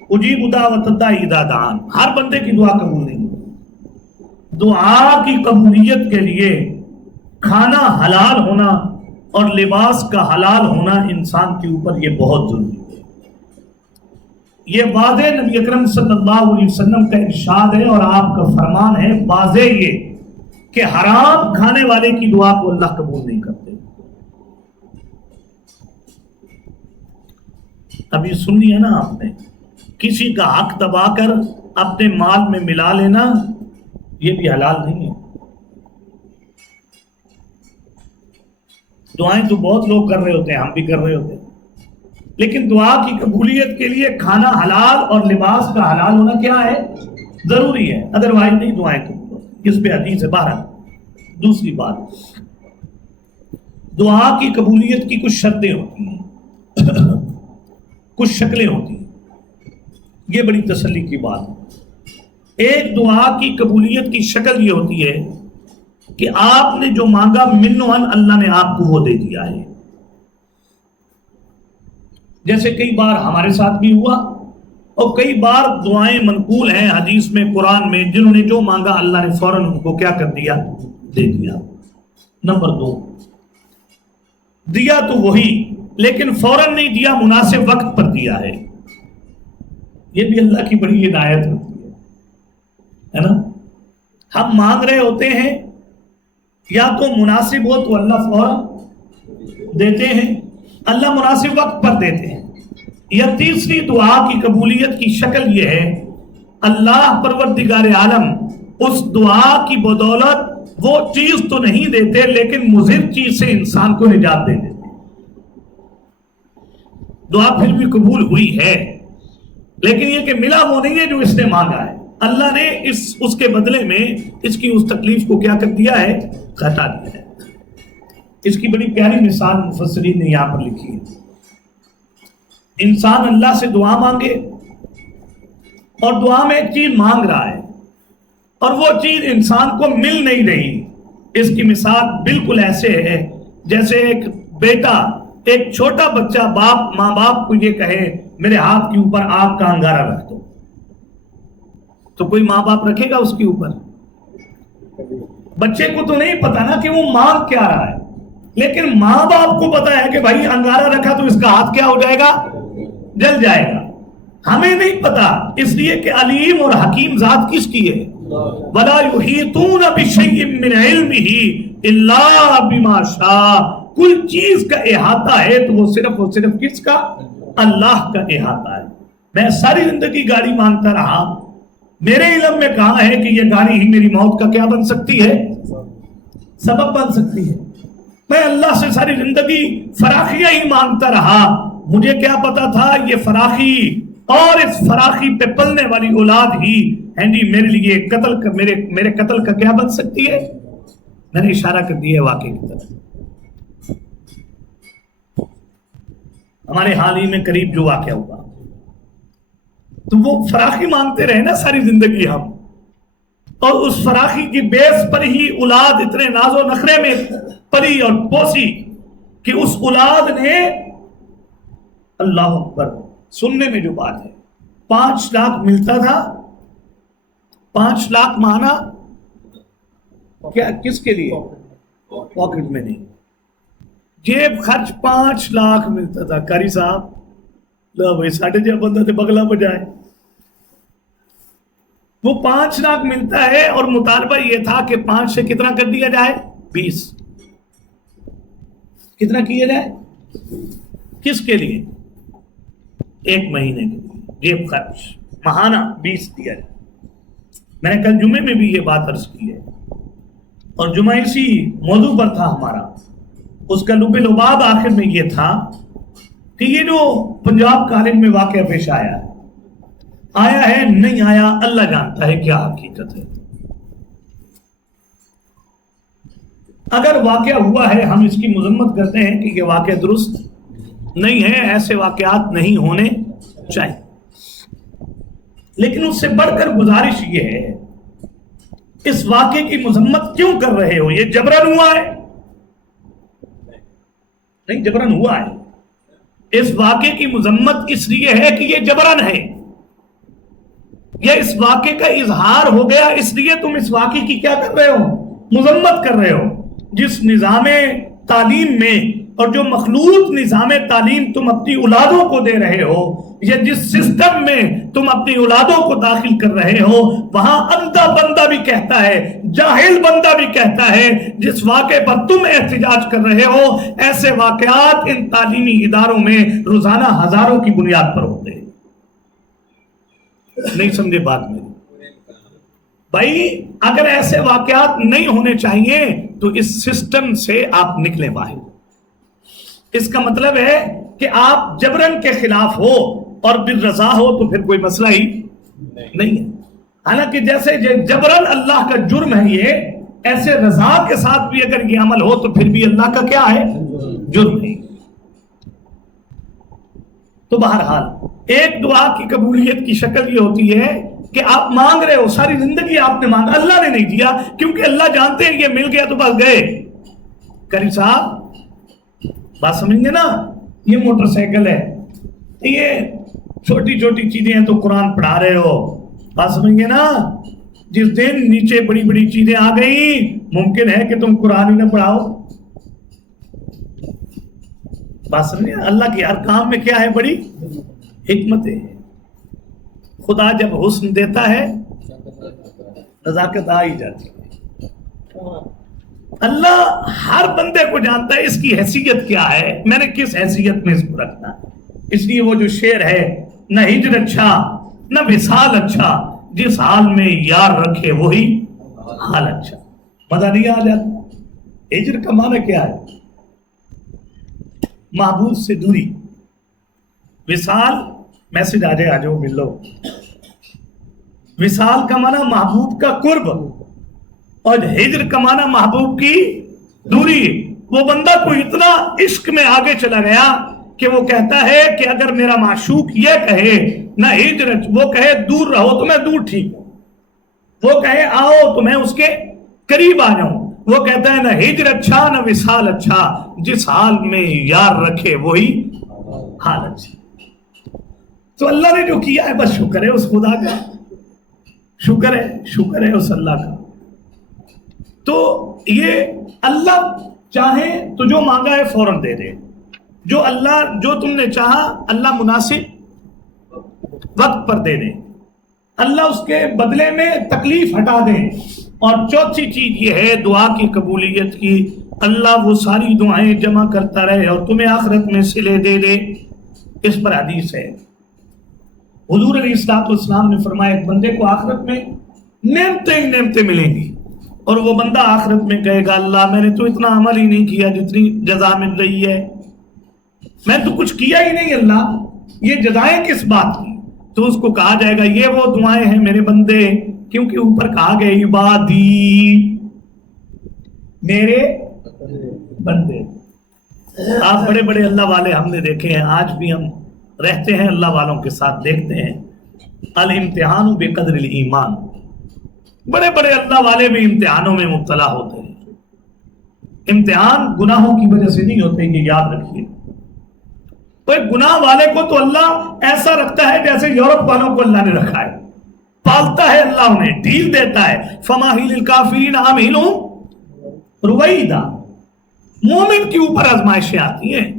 اجیب دعوت الداعی اذا دعان، ہر بندے کی دعا قبول نہیں. دعا کی قبولیت کے لیے کھانا حلال ہونا اور لباس کا حلال ہونا انسان کے اوپر یہ بہت ضروری ہے. یہ واضح نبی اکرم صلی اللہ علیہ وسلم کا ارشاد ہے اور آپ کا فرمان ہے واضح یہ کہ حرام کھانے والے کی دعا کو اللہ قبول نہیں کرتے. ابھی سن لیا نا آپ نے, کسی کا حق دبا کر اپنے مال میں ملا لینا یہ بھی حلال نہیں ہے. دعائیں تو بہت لوگ کر رہے ہوتے ہیں, ہم بھی کر رہے ہوتے ہیں, لیکن دعا کی قبولیت کے لیے کھانا حلال اور لباس کا حلال ہونا کیا ہے, ضروری ہے, ادروائز نہیں دعائیں قبول. اس پہ حدیث ہے باہر. دوسری بات, دعا کی قبولیت کی کچھ شرطیں ہوتی ہیں, کچھ شکلیں ہوتی ہیں. یہ بڑی تسلی کی بات ہے. ایک دعا کی قبولیت کی شکل یہ ہوتی ہے کہ آپ نے جو مانگا منّن اللہ نے آپ کو وہ دے دیا ہے. جیسے کئی بار ہمارے ساتھ بھی ہوا, اور کئی بار دعائیں منقول ہیں حدیث میں, قرآن میں, جنہوں نے جو مانگا اللہ نے فوراً ان کو کیا کر دیا, دے دیا. نمبر 2, دیا تو وہی لیکن فوراً نہیں دیا, مناسب وقت پر دیا ہے. یہ بھی اللہ کی بڑی عنایت ہوتی ہے نا. ہم مانگ رہے ہوتے ہیں, یا تو مناسب ہو تو اللہ فوراً دیتے ہیں, اللہ مناسب وقت پر دیتے ہیں. یا تیسری دعا کی قبولیت کی شکل یہ ہے, اللہ پروردگار عالم اس دعا کی بدولت وہ چیز تو نہیں دیتے لیکن مضر چیز سے انسان کو نجات دے دیتے. دعا پھر بھی قبول ہوئی ہے, لیکن یہ کہ ملا وہ نہیں ہے جو اس نے مانگا ہے. اللہ نے اس کے بدلے میں اس کی اس تکلیف کو کیا کر دیا ہے, گھٹا دیا ہے. اس کی بڑی پیاری مثال مفسرین نے یہاں پر لکھی ہے. انسان اللہ سے دعا مانگے اور دعا میں ایک چیز مانگ رہا ہے اور وہ چیز انسان کو مل نہیں رہی. اس کی مثال بالکل ایسے ہے جیسے ایک بیٹا, ایک چھوٹا بچہ ماں باپ کو یہ کہے میرے ہاتھ کے اوپر آگ کا انگارہ رکھ دو, تو کوئی ماں باپ رکھے گا اس کے اوپر؟ بچے کو تو نہیں پتا نا کہ وہ مانگ کیا رہا ہے, لیکن ماں باپ کو پتا ہے کہ بھائی انگارہ رکھا تو اس کا ہاتھ کیا ہو جائے گا, جل جائے گا. ہمیں نہیں پتا, اس لیے کہ علیم اور حکیم ذات کس کی ہے. وَلَا يُحِيطُونَ بِشَيْءٍ مِّنْ عِلْمِهِ إِلَّا بِمَا شَاءَ. کوئی چیز کا احاطہ ہے تو وہ صرف کس کا, اللہ کا احاطہ ہے. میں ساری زندگی گاڑی مانگتا رہا, میرے علم میں کہاں ہے کہ یہ گاڑی ہی میری موت کا کیا بن سکتی ہے, سبب بن سکتی ہے. میں اللہ سے ساری زندگی فراخیاں ہی مانگتا رہا, مجھے کیا پتا تھا یہ فراخی اور اس فراخی پہ پلنے والی اولاد ہی میرے لیے میرے قتل کا کیا بن سکتی ہے. میں نے اشارہ کر دیا واقعے کی طرف. ہمارے حال ہی میں قریب جو واقعہ ہوا, تو وہ فراخی مانگتے رہے نا ساری زندگی ہم, اور اس فراخی کی بیس پر ہی اولاد اتنے ناز و نخرے میں پلی اور پوسی کہ اس اولاد نے, اللہ اکبر, سننے میں جو بات ہے 5 لاکھ ملتا تھا. 5 لاکھ مانا کیا, کس کے لیے, پاکٹ میں نہیں, جیب خرچ 5 لاکھ ملتا تھا. قاری صاحب لو بھائی ساڑھے جا بندہ تھے بگلا بجائے, وہ 5 لاکھ ملتا ہے اور مطالبہ یہ تھا کہ 5 سے کتنا کر دیا جائے, 20. کتنا کیا جائے, کس کے لیے, 1 مہینے کے لیے جیب خرچ ماہانہ 20 دیا جائے. میں نے کل جمعے میں بھی یہ بات عرض کی ہے, اور جمعہ اسی موضوع پر تھا ہمارا. اس کا لب لباب آخر میں یہ تھا کہ یہ جو پنجاب کالج میں واقعہ پیش آیا ہے نہیں آیا, اللہ جانتا ہے کیا حقیقت ہے. اگر واقعہ ہوا ہے ہم اس کی مذمت کرتے ہیں کہ یہ واقعہ درست نہیں ہے, ایسے واقعات نہیں ہونے چاہیے. لیکن اس سے بڑھ کر گزارش یہ ہے, اس واقعے کی مذمت کیوں کر رہے ہو؟ یہ جبرن ہوا ہے نہیں, جبرن ہوا ہے. اس واقعے کی مذمت اس لیے ہے کہ یہ جبرن ہے, یہ اس واقعے کا اظہار ہو گیا, اس لیے تم اس واقعے کی کیا کر رہے ہو, مذمت کر رہے ہو. جس نظام تعلیم میں اور جو مخلوط نظام تعلیم تم اپنی اولادوں کو دے رہے ہو یا جس سسٹم میں تم اپنی اولادوں کو داخل کر رہے ہو، وہاں اندھا بندہ بھی کہتا ہے، جاہل بندہ بھی کہتا ہے، جس واقعے پر تم احتجاج کر رہے ہو ایسے واقعات ان تعلیمی اداروں میں روزانہ ہزاروں کی بنیاد پر ہوتے ہیں۔ نہیں سمجھے بات میری بھائی؟ اگر ایسے واقعات نہیں ہونے چاہیے تو اس سسٹم سے آپ نکلیں باہر۔ اس کا مطلب ہے کہ آپ جبرن کے خلاف ہو اور بالرضا ہو تو پھر کوئی مسئلہ ہی نہیں ہے۔ حالانکہ جیسے جبرن اللہ کا جرم ہے، یہ ایسے رضا کے ساتھ بھی اگر یہ عمل ہو تو پھر بھی اللہ کا کیا ہے؟ جرم ہے۔ تو بہرحال ایک دعا کی قبولیت کی شکل یہ ہوتی ہے کہ آپ مانگ رہے ہو، ساری زندگی آپ نے مانگا، اللہ نے نہیں دیا، کیونکہ اللہ جانتے ہیں یہ مل گیا تو بس گئے۔ قاری صاحب بات سمجھ گے نا؟ یہ موٹر سائیکل ہے، یہ چھوٹی چھوٹی چیزیں ہیں تو قرآن پڑھا رہے ہو، بات سمجھ گے نا؟ جس دن نیچے بڑی بڑی چیزیں آ گئی ممکن ہے کہ تم قرآن ہی نہ پڑھاؤ۔ بات سمجھے؟ اللہ کی ہر کام میں کیا ہے؟ بڑی حکمت ہے۔ خدا جب حسن دیتا ہے نزاکت آ ہی جاتی ہے۔ اللہ ہر بندے کو جانتا ہے اس کی حیثیت کیا ہے، میں نے کس حیثیت میں اس کو رکھنا ہے۔ اس لیے وہ جو شعر ہے، نہ ہجر اچھا نہ وصال اچھا، جس حال میں یار رکھے وہی حال اچھا۔ مزہ نہیں آ جاتا؟ ہجر کا معنی کیا ہے؟ محبوب سے دوری۔ وصال میسج آ جائے، آ جاؤ مل لو۔ وصال کا معنی محبوب کا قرب، اور ہجر کا معنی محبوب کی دوری۔ وہ بندہ کو اتنا عشق میں آگے چلا گیا کہ وہ کہتا ہے کہ اگر میرا معشوق یہ کہے نہ ہجر، وہ کہے دور رہو تو میں دور ٹھیک ہوں، وہ کہے آؤ تو میں اس کے قریب آ جاؤں، وہ کہتا ہے نہ ہجر اچھا نہ وصال اچھا، جس حال میں یار رکھے وہی حال اچھا۔ تو اللہ نے جو کیا ہے بس شکر ہے اس خدا کا، شکر ہے اس اللہ کا۔ تو یہ اللہ چاہے تو جو مانگا ہے فوراً دے دے، جو تم نے چاہا اللہ مناسب وقت پر دے دے، اللہ اس کے بدلے میں تکلیف ہٹا دے۔ اور چوتھی چیز یہ ہے دعا کی قبولیت کی، اللہ وہ ساری دعائیں جمع کرتا رہے اور تمہیں آخرت میں صلے دے دے۔ اس پر حدیث ہے، حضور علیہ السلام نے فرمایا ایک بندے کو آخرت میں نعمتیں ملیں گی، اور وہ بندہ آخرت میں کہے گا اللہ میں نے تو اتنا عمل ہی نہیں کیا جتنی جزا مل رہی ہے، میں تو کچھ کیا ہی نہیں اللہ، یہ جزائیں کس بات کی؟ تو اس کو کہا جائے گا یہ وہ دعائیں ہیں میرے بندے، کیونکہ اوپر کہا گیا عبادی، میرے بندے۔ آپ بڑے بڑے اللہ والے ہم نے دیکھے ہیں، آج بھی ہم رہتے ہیں اللہ والوں کے ساتھ، دیکھتے ہیں الامتحان بقدر الایمان، بڑے بڑے اللہ والے بھی امتحانوں میں مبتلا ہوتے ہیں۔ امتحان گناہوں کی وجہ سے نہیں ہوتے، یہ یاد رکھیے۔ کوئی گناہ والے کو تو اللہ ایسا رکھتا ہے جیسے یورپ والوں کو اللہ نے رکھا ہے، پالتا ہے اللہ، انہیں ڈھیل دیتا ہے۔ فماہل الکافرین امہلہم رویدا، مومن کے اوپر آزمائشیں آتی ہیں۔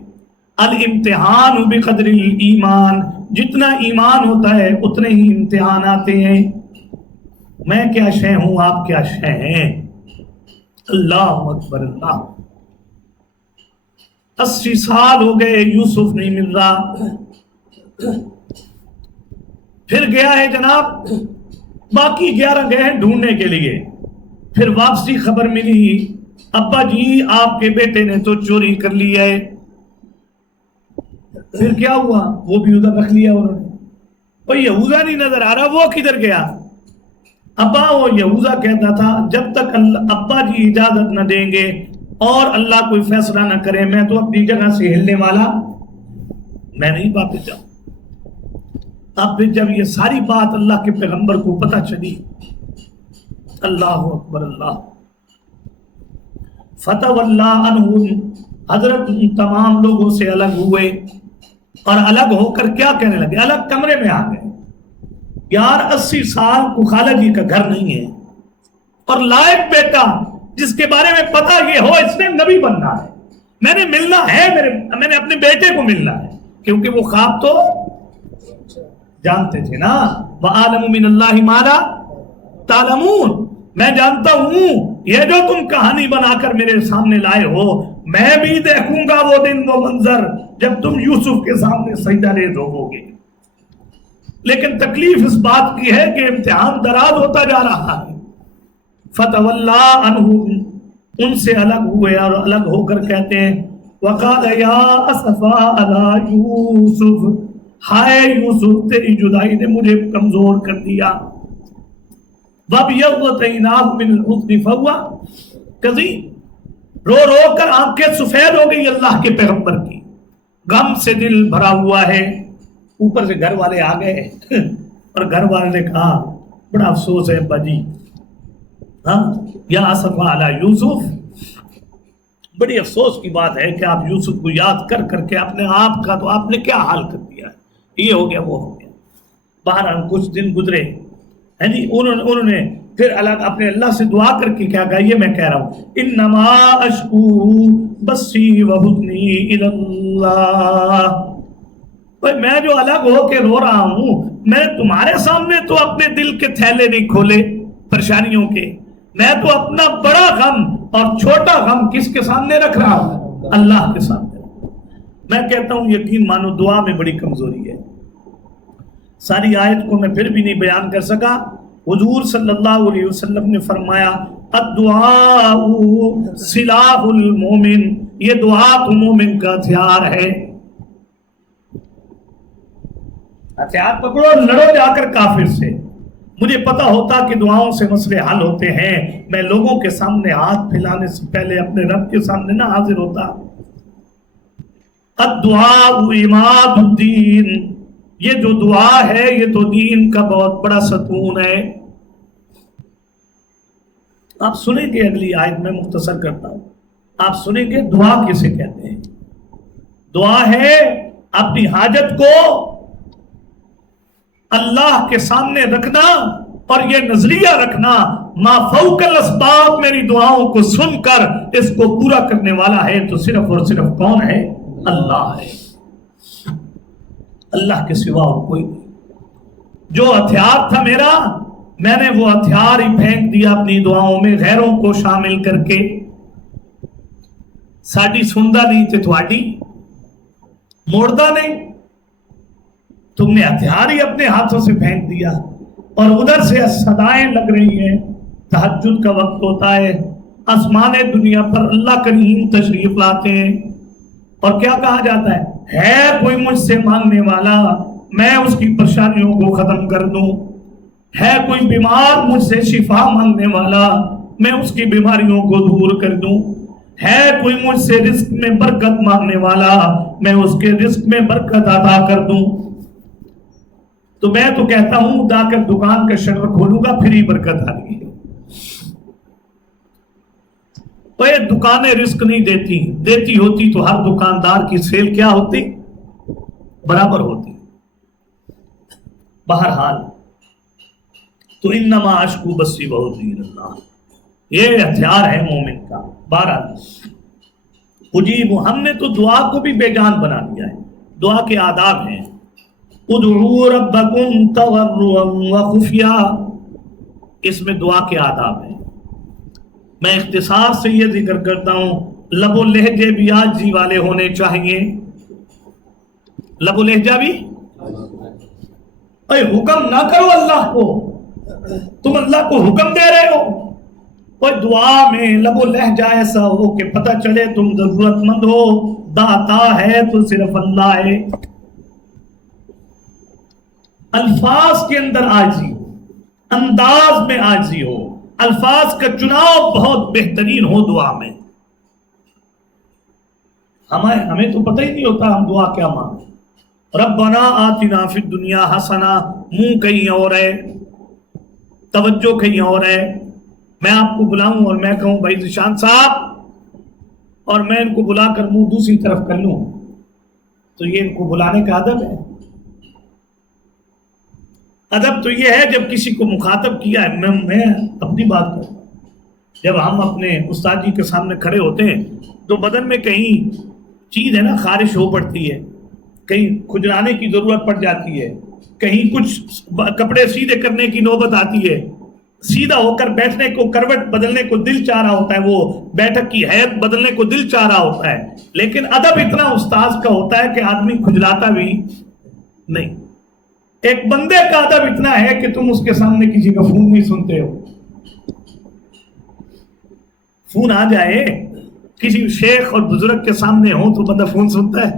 الامتحان بقدر الایمان، جتنا ایمان ہوتا ہے اتنے ہی امتحان آتے ہیں۔ میں کیا شے ہوں، آپ کیا شے ہیں؟ اللہ اکبر اللہ۔ 80 سال ہو گئے یوسف نہیں مل رہا، پھر گیا ہے جناب، باقی 11 گئے ہیں ڈھونڈنے کے لیے، پھر واپسی خبر ملی ابا جی آپ کے بیٹے نے تو چوری کر لی ہے۔ پھر کیا ہوا؟ وہ بھی ادھر رکھ لیا انہوں نے، اور یہوذا نہیں نظر آ رہا، وہ کدھر گیا؟ ابا وہ یہوذا کہتا تھا جب تک ابا جی اجازت نہ دیں گے اور اللہ کوئی فیصلہ نہ کرے میں تو اپنی جگہ سے ہلنے والا میں نہیں واپس جاؤں۔ اب پھر جب یہ ساری بات اللہ کے پیغمبر کو پتہ چلی، اللہ اکبر اللہ، فتح اللہ عنہم، حضرت تمام لوگوں سے الگ ہوئے، اور الگ ہو کر کیا کہنے لگے؟ الگ کمرے میں آ گئے، یار 80 سال کو خالد جی کا گھر نہیں ہے، اور لائق بیٹا جس کے بارے میں پتہ یہ ہو اس نے نبی بننا ہے، میں نے ملنا ہے، میں نے اپنے بیٹے کو ملنا ہے، کیونکہ وہ خواب تو جانتے تھے نا، وَأَعْلَمُ مِنَ اللَّهِ مَا لَا تَعْلَمُونَ، میں جانتا ہوں یہ جو تم کہانی بنا کر میرے سامنے لائے ہو، میں بھی دیکھوں گا وہ دن، وہ منظر جب تم یوسف کے سامنے سجدہ ریز ہوو گے۔ لیکن تکلیف اس بات کی ہے کہ امتحان دراز ہوتا جا رہا ہے۔ فَتَوَلَّا عَنْهُمْ، ان سے الگ ہوئے اور الگ ہو کر کہتے ہیں وَقَالَ يَا أَسَفَا عَلَى يُوسُف، ہائے یوسف تیری جدائی نے مجھے کمزور کر دیا۔ وَابْيَضَّتْ عَيْنَاهُ مِنَ الْحُزْنِ فَهُوَ كَظِيمٌ، رو رو کر آنکھیں سفید ہو گئی اللہ کے پیغمبر کی، غم سے دل بھرا ہوا ہے۔ اوپر سے گھر والے آ گئے اور گھر والے نے کہا بڑا افسوس ہے ابا جی، ہاں یا اسفا علی یوسف، بڑی افسوس کی بات ہے کہ آپ یوسف کو یاد کر کر کے اپنے آپ کا تو آپ نے کیا حال کر دیا ہے، یہ ہو گیا وہ ہو گیا۔ بہرحال کچھ دن گزرے ہیں جی، انہوں نے پھر الگ اپنے اللہ سے دعا کر کے کیا کہا، یہ میں کہہ رہا ہوں انما اشکو بسی وحزنی الی اللہ، میں جو الگ ہو کے رو رہا ہوں، میں تمہارے سامنے تو اپنے دل کے تھیلے نہیں کھولے پریشانیوں کے، میں تو اپنا بڑا غم اور چھوٹا غم کس کے سامنے رکھ رہا ہوں، اللہ کے سامنے۔ میں کہتا ہوں یقین مانو دعا میں بڑی کمزوری ہے۔ ساری آیت کو میں پھر بھی نہیں بیان کر سکا۔ حضور صلی اللہ علیہ وسلم نے فرمایا الدعاء سلاح المومن، یہ دعا تو مومن کا ہتھیار ہے۔ ہتھیار پکڑو، لڑو جا کر کافر سے۔ مجھے پتا ہوتا کہ دعاؤں سے مسئلے حل ہوتے ہیں، میں لوگوں کے سامنے ہاتھ پھیلانے سے پہلے اپنے رب کے سامنے نہ حاضر ہوتا۔ الدعاء عماد الدین، یہ جو دعا ہے یہ تو دین کا بہت بڑا ستون ہے۔ آپ سنیں گے اگلی آیت میں مختصر کرتا ہوں، آپ سنیں گے دعا کسے کہتے ہیں۔ دعا ہے اپنی حاجت کو اللہ کے سامنے رکھنا اور یہ نظریہ رکھنا ما فوق الاسباب، میری دعاؤں کو سن کر اس کو پورا کرنے والا ہے تو صرف اور صرف کون ہے؟ اللہ ہے، اللہ کے سوا اور کوئی نہیں۔ جو ہتھیار تھا میرا، میں نے وہ ہتھیار ہی پھینک دیا اپنی دعاؤں میں، غیروں کو شامل کر کے۔ ساڈی سندا نہیں تے تھوڑی موڑدا نہیں، تم نے ہتھیار ہی اپنے ہاتھوں سے پھینک دیا۔ اور ادھر سے صدائیں لگ رہی ہیں، تہجد کا وقت ہوتا ہے، آسمان دنیا پر اللہ کریم تشریف لاتے ہیں، اور کیا کہا جاتا ہے کوئی مجھ سے مانگنے والا میں اس کی پریشانیوں کو ختم کر دوں، ہے کوئی بیمار مجھ سے شفا مانگنے والا میں اس کی بیماریوں کو دور کر دوں، ہے کوئی مجھ سے رزق میں برکت مانگنے والا میں اس کے رزق میں برکت عطا کر دوں۔ تو میں تو کہتا ہوں جا کر دکان کا شٹر کھولوں گا پھر ہی برکت آ رہی ہے۔ یہ دکانیں رزق نہیں دیتی ہوتی تو ہر دکاندار کی سیل کیا ہوتی؟ برابر ہوتی۔ بہرحال تو انما اشکو بسی بحزنی الی اللہ، یہ ہتھیار ہے مومن کا۔ بہرحال اجیب، ہم نے تو دعا کو بھی بے جان بنا دیا ہے۔ دعا کے آداب ہیں ادعوا ربکم تضرعا وخفیا، اس میں دعا کے آداب ہیں۔ میں اختصار سے یہ ذکر کرتا ہوں، لب و لہجے بھی عاجزی والے ہونے چاہیے۔ لب و لہجہ بھی، اے حکم نہ کرو اللہ کو، تم اللہ کو حکم دے رہے ہو، اور دعا میں لب و لہجہ ایسا ہو کہ پتہ چلے تم ضرورت مند ہو، داتا ہے تو صرف اللہ ہے۔ الفاظ کے اندر عاجزی ہو، انداز میں عاجزی ہو، الفاظ کا چناؤ بہت بہترین ہو دعا میں۔ ہمیں تو پتہ ہی نہیں ہوتا ہم دعا کیا مانگیں۔ ربنا آتنا فی الدنیا حسنہ، منہ کہیں اور ہے، توجہ کہیں اور ہے۔ میں آپ کو بلاؤں اور میں کہوں بھائی ذیشان صاحب، اور میں ان کو بلا کر منہ دوسری طرف کر لوں تو یہ ان کو بلانے کا ادب ہے؟ ادب تو یہ ہے جب کسی کو مخاطب کیا ہے، میں اپنی بات کروں، جب ہم اپنے استاد جی کے سامنے کھڑے ہوتے ہیں تو بدن میں کہیں چیز ہے نا خارش ہو پڑتی ہے، کہیں کھجلانے کی ضرورت پڑ جاتی ہے، کہیں کچھ کپڑے سیدھے کرنے کی نوبت آتی ہے، سیدھا ہو کر بیٹھنے کو، کروٹ بدلنے کو دل چاہ رہا ہوتا ہے، وہ بیٹھک کی حیت بدلنے کو دل چاہ رہا ہوتا ہے، لیکن ادب اتنا استاذ کا ہوتا ہے کہ آدمی کھجلاتا بھی نہیں۔ ایک بندے کا ادب اتنا ہے کہ تم اس کے سامنے کسی کا فون نہیں سنتے ہو۔ فون آ جائے کسی شیخ اور بزرگ کے سامنے ہو تو بندہ فون سنتا ہے۔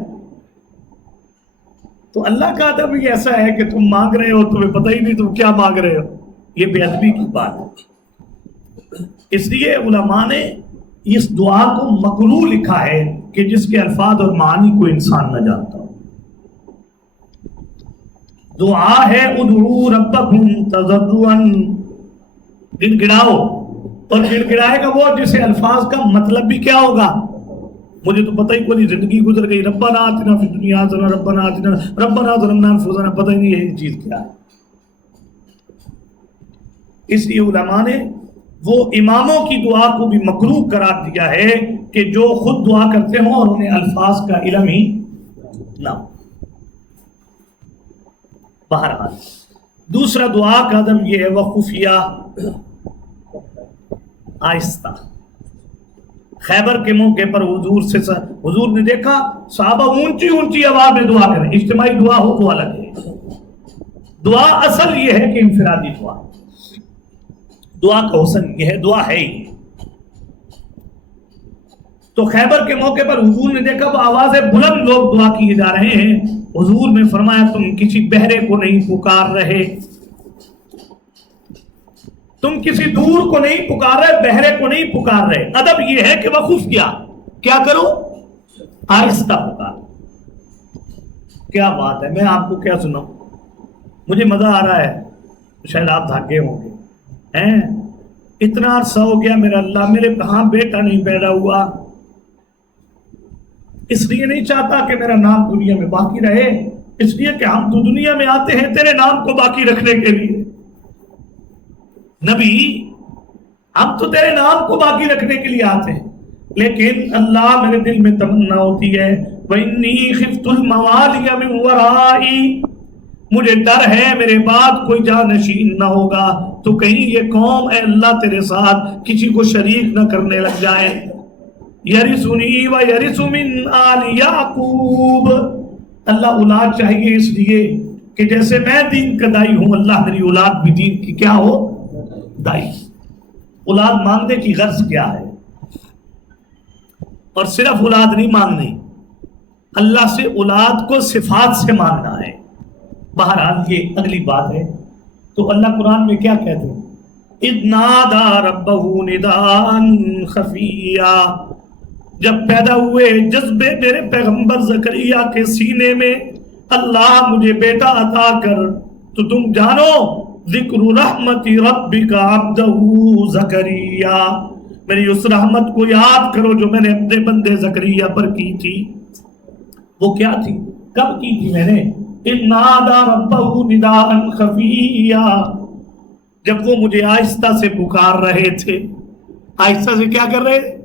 تو اللہ کا ادب بھی ایسا ہے کہ تم مانگ رہے ہو، تمہیں پتہ ہی نہیں تم کیا مانگ رہے ہو، یہ بے ادبی کی بات ہے۔ اس لیے علماء نے اس دعا کو مکروہ لکھا ہے کہ جس کے الفاظ اور معانی کو انسان نہ جانتا ہو۔ دعا ہے ادعوا ربکم تضرعا، گن گڑاؤ، اور گن گڑائے گا وہ جسے الفاظ کا مطلب بھی کیا ہوگا، مجھے تو پتہ ہی کوئی زندگی گزر گئی، ربنا آتنا فی الدنیا حسنہ، ربنا آتنا، ربنا ظلمنا انفسنا، پتہ ہی نہیں یہ چیز کیا ہے۔ اس لیے علماء نے وہ اماموں کی دعا کو بھی مکروہ قرار دیا ہے کہ جو خود دعا کرتے ہوں اور انہیں الفاظ کا علم ہی نہ ہو۔ بہرحال دوسرا دعا کا ادب یہ ہے وخفیہ، آہستہ۔ خیبر کے موقع پر حضور نے دیکھا صحابہ اونچی اونچی آواز میں دعا کریں، اجتماعی دعا ہو تو الگ ہے، دعا اصل یہ ہے کہ انفرادی دعا، دعا کا حسن یہ ہے، دعا ہے ہی۔ تو خیبر کے موقع پر حضور نے دیکھا وہ آوازیں بلند لوگ دعا کیے جا رہے ہیں، حضور نے فرمایا تم کسی بہرے کو نہیں پکار رہے، تم کسی دور کو نہیں پکار رہے، بہرے کو نہیں پکار رہے۔ ادب یہ ہے کہ وہ خفیہ کیا کرو، آہستہ پکار۔ کیا بات ہے، میں آپ کو کیا سناؤں، مجھے مزہ آ رہا ہے، شاید آپ دھاگے ہوں گے ہیں، اتنا عرصہ ہو گیا میرا اللہ میرے کہاں بیٹا نہیں پیدا ہوا، اس لیے نہیں چاہتا کہ میرا نام دنیا میں باقی رہے، اس لیے کہ ہم تو دنیا میں آتے ہیں تیرے نام کو باقی رکھنے کے لیے، نبی ہم تو تیرے نام کو باقی رکھنے کے لیے آتے ہیں، لیکن اللہ میرے دل میں تمنا ہوتی ہے وَإِنِّي خِفْتُ الْمَوَالِيَ مِنْ وَرَائِي، مجھے ڈر ہے میرے بعد کوئی جانشین نہ ہوگا تو کہیں یہ قوم اے اللہ تیرے ساتھ کسی کو شریک نہ کرنے لگ جائے۔ یرثنی ویرث من آل یعقوب، اللہ اولاد چاہیے اس لیے کہ جیسے میں دین کا دائی ہوں اللہ میری اولاد بھی دین کی کیا ہو، دائی۔ اولاد مانگنے کی غرض کیا ہے، اور صرف اولاد نہیں مانگنی، اللہ سے اولاد کو صفات سے مانگنا ہے۔ بہرحال یہ اگلی بات ہے۔ تو اللہ قرآن میں کیا کہتے ہیں، اذ نادى ربه نداء خفیا، جب پیدا ہوئے جذبے میرے پیغمبر زکریا کے سینے میں اللہ مجھے بیٹا عطا کر، تو تم جانو ذکر رحمت ربک عبدہ زکریا، میری اس رحمت کو یاد کرو جو میں نے اپنے بندے زکریا پر کی تھی۔ وہ کیا تھی، کب کی تھی میں نے، اذ نادى ربہ نداء خفیا، جب وہ مجھے آہستہ سے پکار رہے تھے۔ آہستہ سے کیا کر رہے تھے،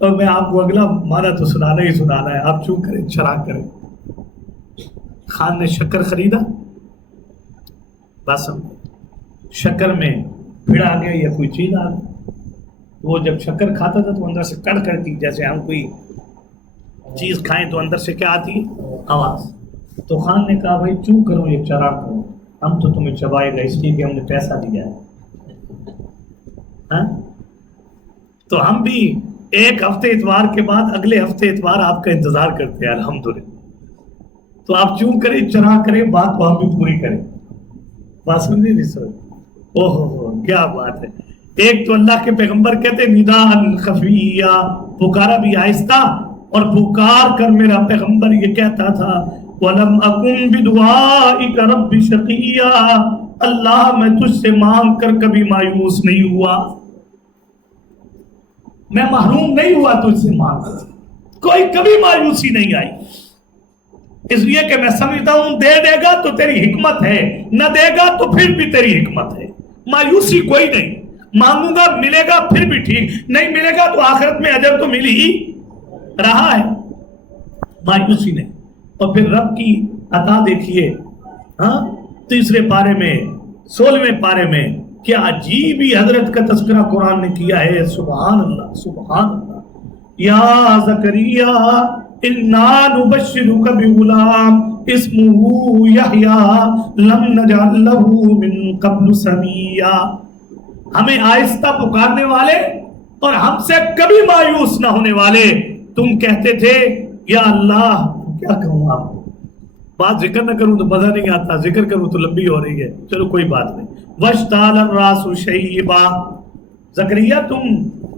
اور میں آپ کو اگلا معنی تو سنانا ہی سنانا ہے، آپ چوں کریں چراغ کریں۔ خان نے شکر خریدا، بس شکر میں بھیڑ آ گیا یا کوئی چیز آ گئی، وہ جب شکر کھاتا تھا تو اندر سے کڑ کرتی، جیسے ہم کوئی چیز کھائیں تو اندر سے کیا آتی ہے، آواز۔ تو خان نے کہا بھائی چوں کروں یہ چراغ کروں، ہم تو تمہیں چبائے گا اس لیے کہ ہم نے پیسہ دیا ہے، تو ہم بھی ایک ہفتے اتوار کے بعد اگلے ہفتے اتوار آپ کا انتظار کرتے ہیں الحمدللہ، تو آپ چوں کریں چرا کریں، بات کو ہم بھی پوری کریں، بات سن نہیں سر، اوہ ہو کیا بات ہے۔ ایک تو اللہ کے پیغمبر کہتے نداء خفیہ، پکارا بھی آہستہ، اور پکار کر میرا پیغمبر یہ کہتا تھا وَلَمْ أَكُنْ بِدُعَائِكَ رَبِّ شَقِيًّا، اللہ میں تجھ سے مانگ کر کبھی مایوس نہیں ہوا، میں محروم نہیں ہوا تجھ سے مانگ کر، کوئی کبھی مایوسی نہیں آئی، اس لیے کہ میں سمجھتا ہوں دے دے گا تو تیری حکمت ہے، نہ دے گا تو پھر بھی تیری حکمت ہے، مایوسی کوئی نہیں۔ مانگوں گا ملے گا پھر بھی ٹھیک، نہیں ملے گا تو آخرت میں اجر تو مل ہی رہا ہے۔ مایوسی نے، اور پھر رب کی عطا دیکھیے، ہاں تیسرے پارے میں 16ویں پارے میں کیا عجیب ہی حضرت کا تذکرہ قرآن نے کیا ہے، سبحان اللہ سبحان اللہ۔ یا زکریا انا نبشرک بغلام اسمہ یحییٰ لم نجعل لہ من قبل سمیا۔ ہمیں آہستہ پکارنے والے اور ہم سے کبھی مایوس نہ ہونے والے، تم کہتے تھے یا اللہ، کیا کہوں آپ کو، بات ذکر نہ کروں تو مزہ نہیں آتا، ذکر کروں تو لمبی ہو رہی ہے، چلو کوئی بات نہیں۔ وَاشْتَعَلَ الرَّأْسُ شَيْبًا، زکریا تم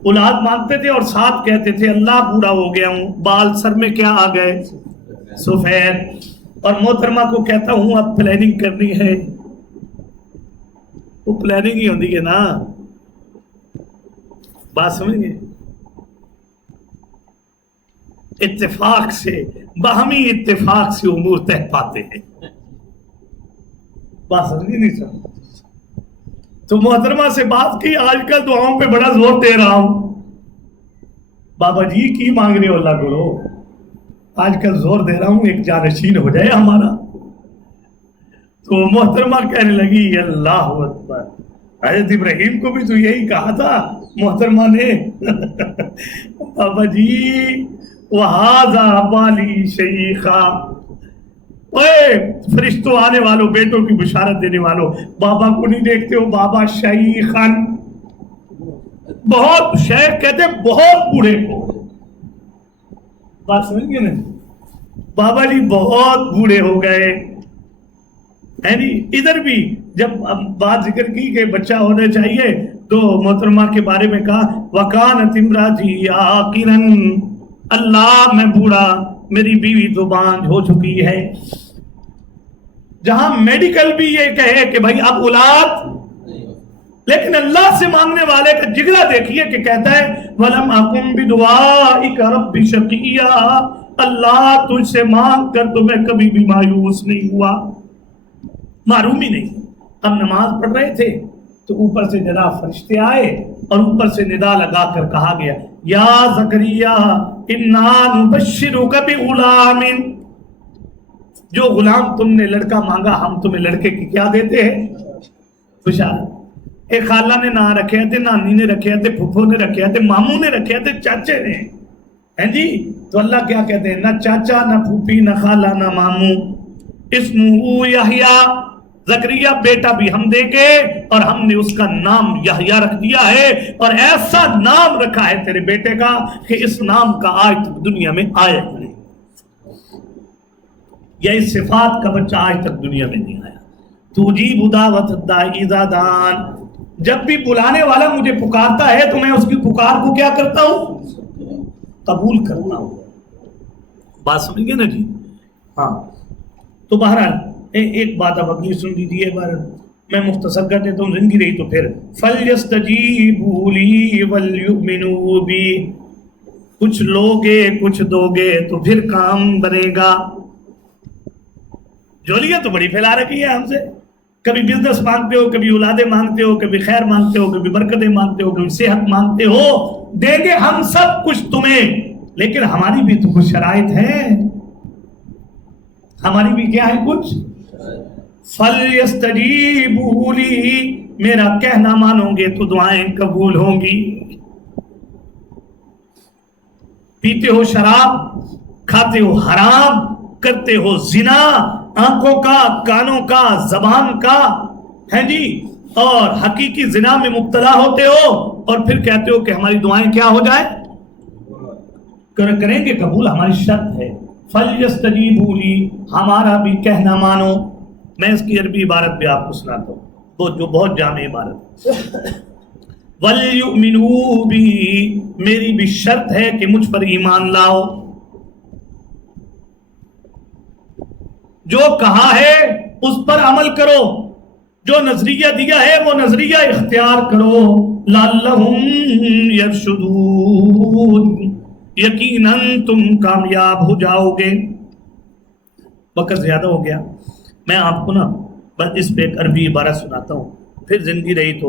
اولاد مانگتے تھے اور ساتھ کہتے تھے اللہ بوڑھا ہو گیا ہوں، بال سر میں کیا آ گئے، سفید۔ اور محترمہ کو کہتا ہوں اب پلاننگ کرنی ہے، وہ پلاننگ ہی ہوتی ہے نا، بات سمجھ گئے، اتفاق سے، باہمی اتفاق سے امور طے پاتے ہیں، بات سمجھ نہیں سمجھ۔ تو محترمہ سے بات کی، آج کل دعاؤں پہ بڑا زور دے رہا ہوں، بابا جی کی مانگ رہے ہو اللہ کرو، آج کل زور دے رہا ہوں ایک جانشین ہو جائے ہمارا۔ تو محترمہ کہنے لگی اللہ اکبر، حضرت ابراہیم کو بھی تو یہی کہا تھا محترمہ نے بابا جی وَهَذَا بَالِي شَيْخًا، اے فرشتوں آنے والوں، بیٹوں کی بشارت دینے والوں، بابا کو نہیں دیکھتے ہو، بابا شیخاً، بہت، شیخ کہتے ہیں بہت بوڑھے کو، بات سمجھ گئے نا، بابا جی بہت بوڑھے ہو گئے ہیں جی۔ ادھر بھی جب بات ذکر کی کہ بچہ ہونا چاہیے تو محترمہ کے بارے میں کہا وَكَانَتِ امْرَأَتِي عَاقِرًا، اللہ میں بوڑھا، میری بیوی تو بانجھ ہو چکی ہے۔ جہاں میڈیکل بھی یہ کہے کہ بھائی اب اولاد، لیکن اللہ سے مانگنے والے کا جگرا دیکھیے کہ کہتا ہے وَلَمْ أَكُنْ بِدُعَائِكَ رَبِّ شَقِيًّا، اللہ تجھ سے مانگ کر تو میں کبھی بھی مایوس نہیں ہوا، معروم ہی نہیں۔ ہم نماز پڑھ رہے تھے تو اوپر سے جناب فرشتے آئے اور اوپر سے ندا لگا کر کہا گیا یا زکریا انا نبشرک بغلام، جو غلام تم نے لڑکا مانگا ہم تمہیں لڑکے کی کیا دیتے ہیں، بشارت۔ ایک خالہ نے نہ رکھے تھے، نانی نے رکھے تھے، پھپھو نے رکھے تھے، ماموں نے رکھے تھے، چاچے نے، ہیں جی۔ تو اللہ کیا کہتے ہیں، نہ چاچا نہ پھوپھی نہ خالہ نہ ماموں، اسمہ یحییٰ، زکریا بیٹا بھی ہم دیں گے اور ہم نے اس کا نام یحییٰ رکھ دیا ہے، اور ایسا نام رکھا ہے تیرے بیٹے کا کہ اس نام کا آج تک دنیا میں آیا ہی نہیں، یا اس صفات کا بچہ آج تک دنیا میں نہیں آیا۔ تجیب دعوت الداعی اذا دعان، جب بھی بلانے والا مجھے پکارتا ہے تو میں اس کی پکار کو کیا کرتا ہوں، قبول کرتا ہوں، بات سمجھ گئے نا جی۔ ہاں تو بہرحال ایک بات اب اگلی سن لیجیے، بار میں مختصر کر دیتا ہوں، زندگی رہی تو پھر فَلْيَسْتَجِيبُوا لِي وَلْيُؤْمِنُوا بِي، کچھ لوگے کچھ دوگے تو پھر کام بنے گا۔ جولیاں تو بڑی پھیلا رکھی ہے ہم سے، کبھی بزنس مانگتے ہو، کبھی اولادیں مانگتے ہو، کبھی خیر مانگتے ہو، کبھی برکتیں مانگتے ہو، کبھی صحت مانگتے ہو، دیں گے ہم سب کچھ تمہیں، لیکن ہماری بھی تو کچھ شرائط ہیں، ہماری بھی کیا ہے کچھ، فَلْيَسْتَجِيبُوا لِي، میرا کہنا مانو گے تو دعائیں قبول ہوں گی۔ پیتے ہو شراب، کھاتے ہو حرام، کرتے ہو زنا، آنکھوں کا، کانوں کا، زبان کا، ہے جی، اور حقیقی زنا میں مبتلا ہوتے ہو اور پھر کہتے ہو کہ ہماری دعائیں کیا ہو جائیں، کریں گے قبول، ہماری شرط ہے۔ فَلْيَسْتَجِيبُوا لِي، ہمارا بھی کہنا مانو۔ میں اس کی عربی عبارت بھی آپ کو سناتا ہوں، وہ جو بہت جامع عبارت ہے۔ وَلْيُؤْمِنُوا بِي، میری بھی شرط ہے کہ مجھ پر ایمان لاؤ، جو کہا ہے اس پر عمل کرو، جو نظریہ دیا ہے وہ نظریہ اختیار کرو، لَعَلَّهُمْ يَرْشُدُونَ، یقیناً تم کامیاب ہو جاؤ گے۔ وقت زیادہ ہو گیا، میں آپ کو نا بس اس پہ ایک عربی عبارت سناتا ہوں، پھر زندگی رہی تو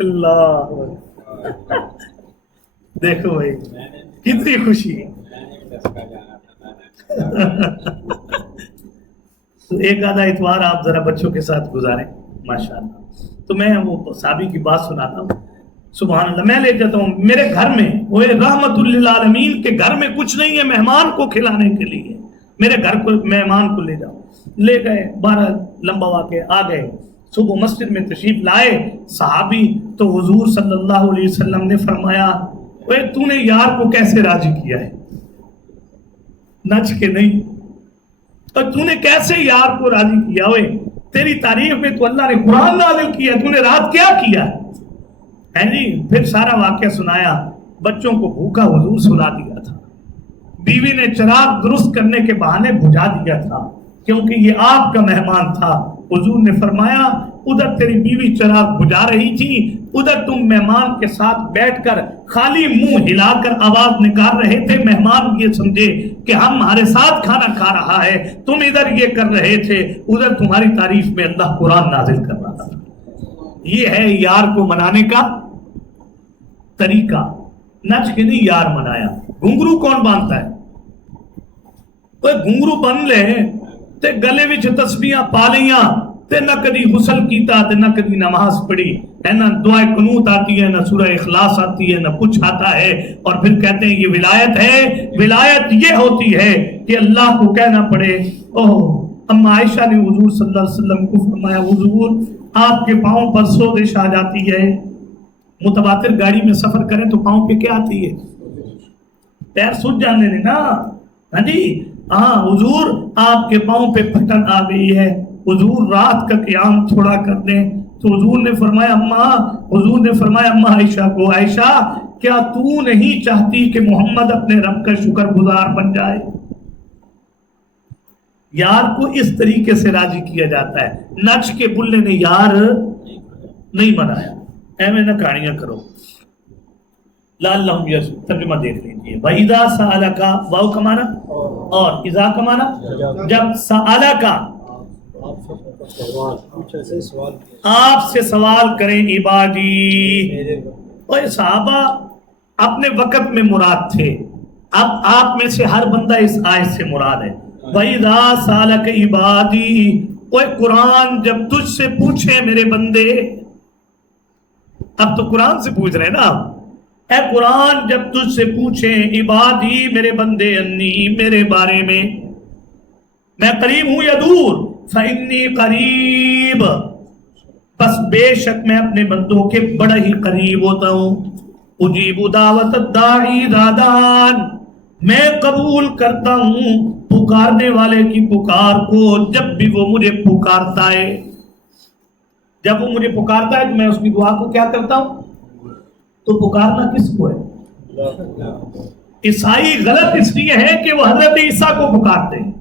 اللہ دیکھو بھائی کتنی خوشی ہے. تو ایک آدھا اتوار آپ ذرا بچوں کے ساتھ گزاریں ماشاءاللہ. تو میں وہ صحابی کی بات سناتا ہوں. سبحان اللہ. میں لے جاتا ہوں میرے گھر میں، وہ رحمت للعالمین کے گھر میں کچھ نہیں ہے مہمان کو کھلانے کے لیے. میرے گھر کو مہمان کو لے جاؤ. لے گئے، 12 لمبا واقع آ گئے. صبح مسجد میں تشریف لائے صحابی. تو حضور صلی اللہ علیہ وسلم نے فرمایا اے تو نے یار کو کیسے راضی کیا ہے؟ نچ کے نہیں. اور تو نے کیسے یار کو راضی کیا ہوئے؟ تیری تعریف میں تو اللہ نے قرآن نازل کیا، تو نے رات کیا کیا ہے جی. پھر سارا واقعہ سنایا. بچوں کو بھوکا حضور سلا دیا تھا. بیوی نے چراغ درست کرنے کے بہانے بجھا دیا تھا کیونکہ یہ آپ کا مہمان تھا. حضور نے فرمایا ادھر تیری بیوی چراغ بجھا رہی تھی، ادھر تم مہمان کے ساتھ بیٹھ کر خالی منہ ہلا کر آواز نکال رہے تھے. مہمان یہ سمجھے کہ ہمارے ساتھ کھانا کھا رہا ہے، تم ادھر یہ کر رہے تھے، ادھر تمہاری تعریف میں اللہ قرآن نازل کر رہا تھا. یہ ہے یار کو منانے کا طریقہ. نچ کے نہیں یار منایا. گھنگرو کون باندھتا ہے؟ کوئی گھنگرو بن لے تے گلے وچ تسبیحاں پا لیاں تے نہ کدی غسل کیتا تے نہ کدی نماز پڑھی ہے، نہ دعائے قنوت آتی ہے، نہ سورہ اخلاص آتی ہے، نہ کچھ آتا ہے. اور پھر کہتے ہیں یہ ولایت ہے. ولایت یہ ہوتی ہے کہ اللہ کو کہنا پڑے. اما عائشہ نے حضور صلی اللہ علیہ وسلم کو فرمایا حضور آپ کے پاؤں پر سوزش آ جاتی ہے. متواتر گاڑی میں سفر کریں تو پاؤں پہ کیا آتی ہے؟ پیر سوج جانے نے نا. ہاں جی ہاں حضور آپ کے پاؤں پہ پھٹن آ گئی ہے، حضور رات کا قیام تھوڑا کر دیں. تو حضور نے فرمایا اما عائشہ کو، عائشہ کیا تو نہیں چاہتی کہ محمد اپنے رب کا شکر گزار بن جائے؟ یار کو اس طریقے سے راضی کیا جاتا ہے. نچ کے بلے نے یار نہیں منایا. ایویں نہ کہانیاں کرو. لعلہم یرشدون. ترجمہ دیکھ لیجیے. وَإِذَا سَأَلَكَ واو کا معنی اور اذا کا معنی جب سألکا آپ سے سوال کریں عبادی. اور صحابہ اپنے وقت میں مراد تھے، اب آپ میں سے ہر بندہ اس آیت سے مراد ہے. وَإِذَا سَأَلَكَ عِبَادِي. اوے قرآن جب تجھ سے پوچھے میرے بندے، اب تو قرآن سے پوچھ رہے ہیں نا. اے قرآن جب تجھ سے پوچھیں عبادی میرے بندے انی میرے بارے میں قریب ہوں یا دور؟ فَإِنِّي قریب، بس بے شک میں اپنے بندوں کے بڑا ہی قریب ہوتا ہوں. اجیب دعوت الداعی اذا دعان، میں قبول کرتا ہوں پکارنے والے کی پکار کو جب بھی وہ مجھے پکارتا ہے. جب وہ مجھے پکارتا ہے تو میں اس کی دعا کو کیا کرتا ہوں؟ تو پکارنا کس کو ہے؟ عیسائی غلط اس لیے ہے کہ وہ حضرت عیسیٰ کو پکارتے ہیں.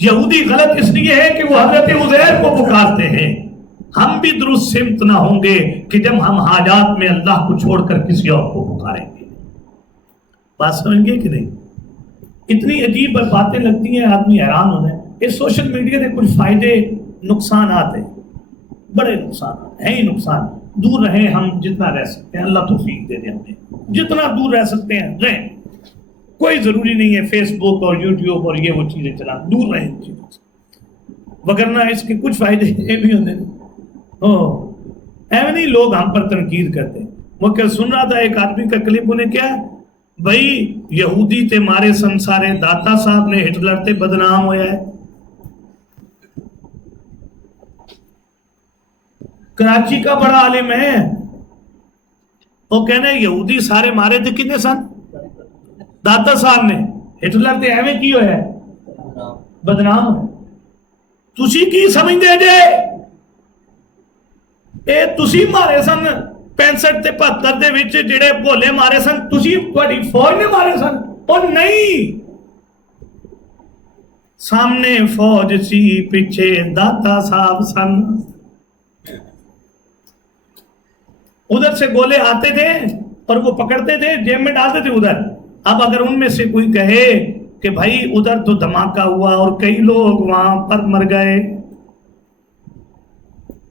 یہودی غلط اس لیے ہے کہ وہ حضرت عزیر کو پکارتے ہیں. ہم بھی درست سمت نہ ہوں گے کہ جب ہم حاجات میں اللہ کو چھوڑ کر کسی اور کو پکاریں گے. بات سمجھ گے کہ نہیں؟ اتنی عجیب باتیں لگتی ہیں، آدمی حیران ہونا ہے. اس سوشل میڈیا کے کچھ فائدے نقصانات ہیں، بڑے نقصانات ہیں ہی نقصان. دور رہیں ہم جتنا رہ سکتے ہیں. اللہ توفیق دے دے ہمیں جتنا دور رہ سکتے ہیں رہیں. کوئی ضروری نہیں ہے فیس بک اور یوٹیوب اور یہ وہ چیزیں چلا، دور رہیں ان چیزوں سے، وگرنہ اس کے کچھ فائدے بھی ہوتے ہیں. ایویں نہیں لوگ ہم پر تنقید کرتے ہیں. وہ کیا سن رہا تھا ایک آدمی کا کلپ، انہیں کیا بھائی یہودی تے مارے سنسارے داتا صاحب نے ہٹلر تے بدنام ہویا ہے. کراچی کا بڑا عالم ہے، وہ کہنے یہودی سارے مارے تھے کتنے سن؟ داتا صاحب نے. ہٹلر تے ایویں کی ہویا ہے بدنام. تسی کی سمجھ دے جے اے تسی مارے سن 65 تے 72 دے وچ جڑے بھولے مارے سن تسی تہاڈی فوج نے مارے سن؟ اور نہیں، سامنے فوج سی پیچھے داتا صاحب سن. ادھر سے گولے آتے تھے اور وہ پکڑتے تھے جیب میں ڈالتے تھے ادھر. اب اگر ان میں سے کوئی کہے کہ بھائی ادھر تو دھماکہ ہوا اور کئی لوگ وہاں پر مر گئے،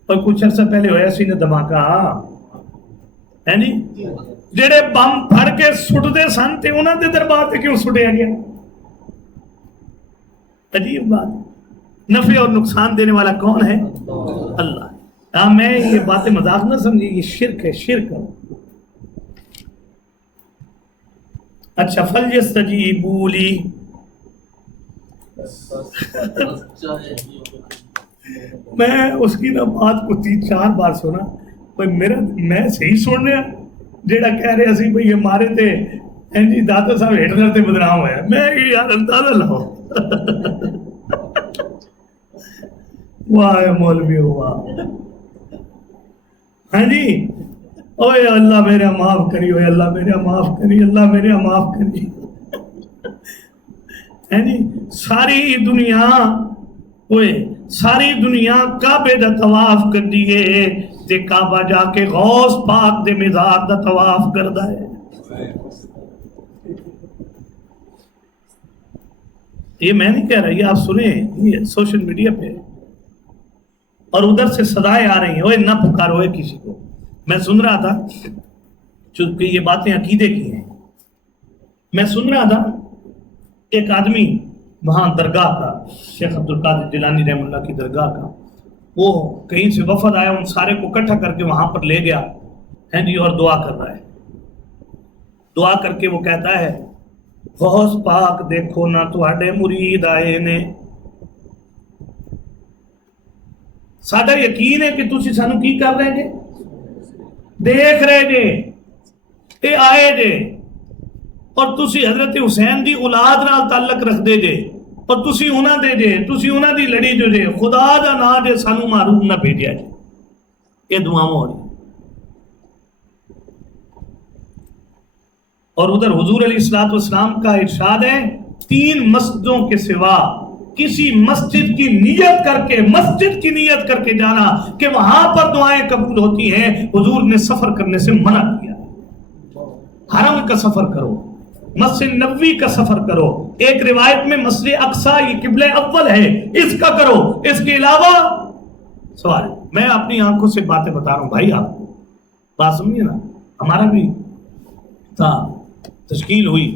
اور کچھ عرصہ پہلے ہوا سی نا دھماکہ، ہے نہیں جڑے بم پھڑ کے سٹتے سن تے انہاں دے دربار تے کیوں سٹیا گیا؟ عجیب بات، نفع اور نقصان دینے والا کون ہے؟ اللہ۔ میں یہ باتیں مذاق نہ سمجھیے، یہ شرک ہے، شرک ہے۔ اچھا فلیستجیبوا لی، میں اس کی نا بات کو 3-4 بار سنا، میں صحیح سن رہا جیڑا کہہ رہے سی بھئی ہمارے تے جی داتا صاحب ہٹلر تے بدنام ہویا، میں یار اندازہ لاؤ واہ مولوی ہوا، ہاں جی اوے اللہ میرا معاف کری، اوے اللہ میرا معاف کری، اللہ میرا معاف کری، ہے جی ساری دنیا اوے ساری دنیا کعبے دا طواف کر دیے تے کعبہ جا کے غوث پاک دے مزار دا طواف کردا ہے۔ یہ میں نہیں کہہ رہا، یہ آپ سنیں، یہ سوشل میڈیا پہ اور ادھر سے صدائیں آ رہی ہیں، اوے نہ پکارو اے کسی کو۔ میں سن رہا تھا، چونکہ یہ باتیں عقیدے کی ہیں، میں سن رہا تھا ایک آدمی وہاں درگاہ کا، شیخ عبدالقادر جیلانی رحمہ اللہ کی درگاہ کا، وہ کہیں سے وفد آیا، ان سارے کو اکٹھا کر کے وہاں پر لے گیا ہے جی، اور دعا کر رہا ہے۔ دعا کر کے وہ کہتا ہے غوث پاک دیکھو نہ تواڈے مرید آئے نے، ساڈا یقین ہے کہ تسی سانو کی کر رہے جے، دیکھ رہے جے، تے آئے جے، اور تسی حضرت حسین دی اولاد نال تعلق رکھ دے جے، اور تسی انہاں دے جے، تسی انہاں دی لڑی جو جے، خدا دا نا جے سانو معروف نہ بھیجیا جے۔ یہ دعا ہو رہی۔ اور ادھر حضور علیہ الصلوۃ والسلام کا ارشاد ہے 3 مسجدوں کے سوا کسی مسجد کی نیت کر کے، مسجد کی نیت کر کے جانا کہ وہاں پر دعائیں قبول ہوتی ہیں، حضور نے سفر کرنے سے منع کیا۔ حرم کا سفر کرو، مسجد نبوی کا سفر کرو، ایک روایت میں مسجد اقصی یہ قبلہ اول ہے، اس کا کرو، اس کے علاوہ سوال۔ میں اپنی آنکھوں سے باتیں بتا رہا ہوں بھائی، آپ بات سمجھیے نا۔ ہمارا بھی تھا، تشکیل ہوئی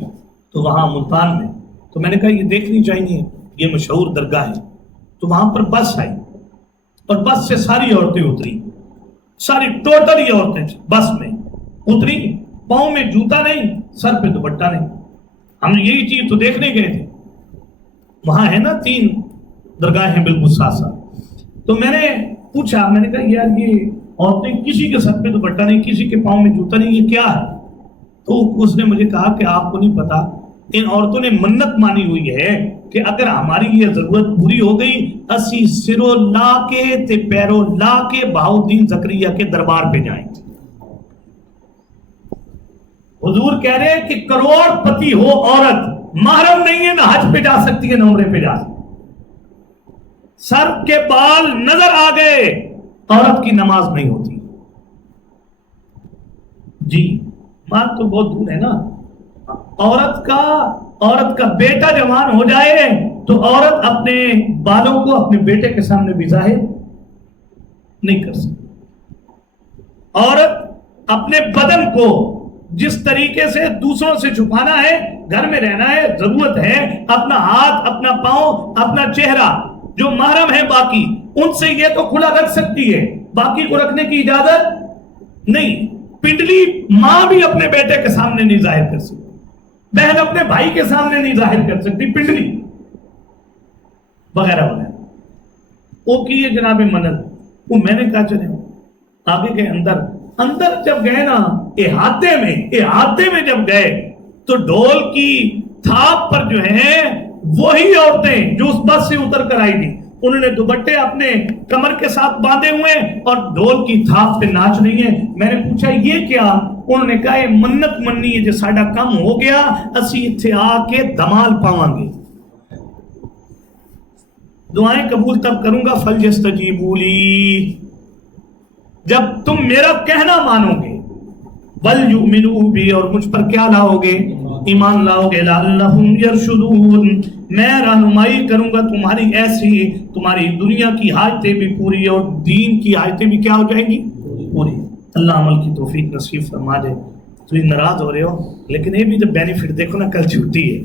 تو وہاں ملتان میں، تو میں نے کہا یہ دیکھنی چاہیے، یہ مشہور درگاہ ہے۔ تو وہاں پر بس آئی اور بس سے ساری عورتیں اتری، ساری ٹوٹل ہی عورتیں بس میں اتری، پاؤں میں جوتا نہیں، سر پہ دوپٹہ نہیں۔ ہم یہی چیز تو دیکھنے گئے تھے، وہاں ہے نا 3 درگاہیں بالکل ساتھ ساتھ۔ تو میں نے پوچھا، میں نے کہا یار یہ عورتیں کسی کے سر پہ دوپٹہ نہیں، کسی کے پاؤں میں جوتا نہیں، یہ کیا ہے؟ تو اس نے مجھے کہا کہ آپ کو نہیں پتا، ان عورتوں نے منت مانی ہوئی ہے کہ اگر ہماری یہ ضرورت پوری ہو گئی، اسی سرو لا کے تے پیرو لا کے بہاؤدین زکریا کے دربار پہ جائیں گے۔ حضور کہہ رہے ہیں کہ کروڑ پتی ہو عورت، محرم نہیں ہے، نہ حج پہ جا سکتی ہے نہ عمرے پہ جا سکتی، سر کے بال نظر آ گئے، عورت کی نماز نہیں ہوتی۔ جی بات تو بہت دور ہے نا۔ عورت کا بیٹا جوان ہو جائے تو عورت اپنے بالوں کو اپنے بیٹے کے سامنے بھی ظاہر نہیں کر سکتی۔ عورت اپنے بدن کو جس طریقے سے دوسروں سے چھپانا ہے، گھر میں رہنا ہے، ضرورت ہے اپنا ہاتھ، اپنا پاؤں، اپنا چہرہ، جو محرم ہے باقی ان سے یہ تو کھلا رکھ سکتی ہے، باقی کو رکھنے کی اجازت نہیں۔ پنڈلی ماں بھی اپنے بیٹے کے سامنے نہیں ظاہر کر سکتی، بہن اپنے بھائی کے سامنے نہیں ظاہر کر سکتی، پنڈلی وغیرہ وغیرہ۔ وہ کیے جناب منت، وہ میں نے کہا چلے آگے کے اندر جب گئے نا، احاطے میں جب گئے تو ڈھول کی تھاپ پر جو ہیں وہی عورتیں جو اس بس سے اتر کر آئی تھی، انہوں نے دوپٹے اپنے کمر کے ساتھ باندھے ہوئے اور ڈھول کی تھاپ پہ ناچ رہی ہیں۔ میں نے پوچھا یہ کیا؟ انہوں نے کہا یہ منت مننی ہے، جو ساڈا کم ہو گیا اسی اتھے آ کے دمال پاواں گے، دعائیں قبول تب کروں گا فلیستجیبوا لی، جب تم میرا کہنا مانو گے، وَلْيُؤْمِنُوا بِي، اور مجھ پر کیا لاؤ گے؟ ایمان لاؤ گے، لَعَلَّهُمْ يَرْشُدُونَ، میں رہنمائی کروں گا تمہاری ایسی، تمہاری دنیا کی حاجتیں بھی پوری اور دین کی حاجتیں بھی کیا ہو جائیں گی؟ پوری۔ اللہ عمل کی توفیق نصیب فرما دے. تو یہ ناراض ہو رہے ہو لیکن یہ بھی تو بینیفٹ دیکھو نا, کل چھٹی ہے.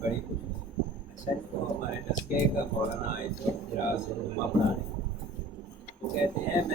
بڑی اچھا. تو ہمارے ٹسکے کا مولانا آئے تھے جراث علوم پڑھانے, وہ کہتے ہیں میں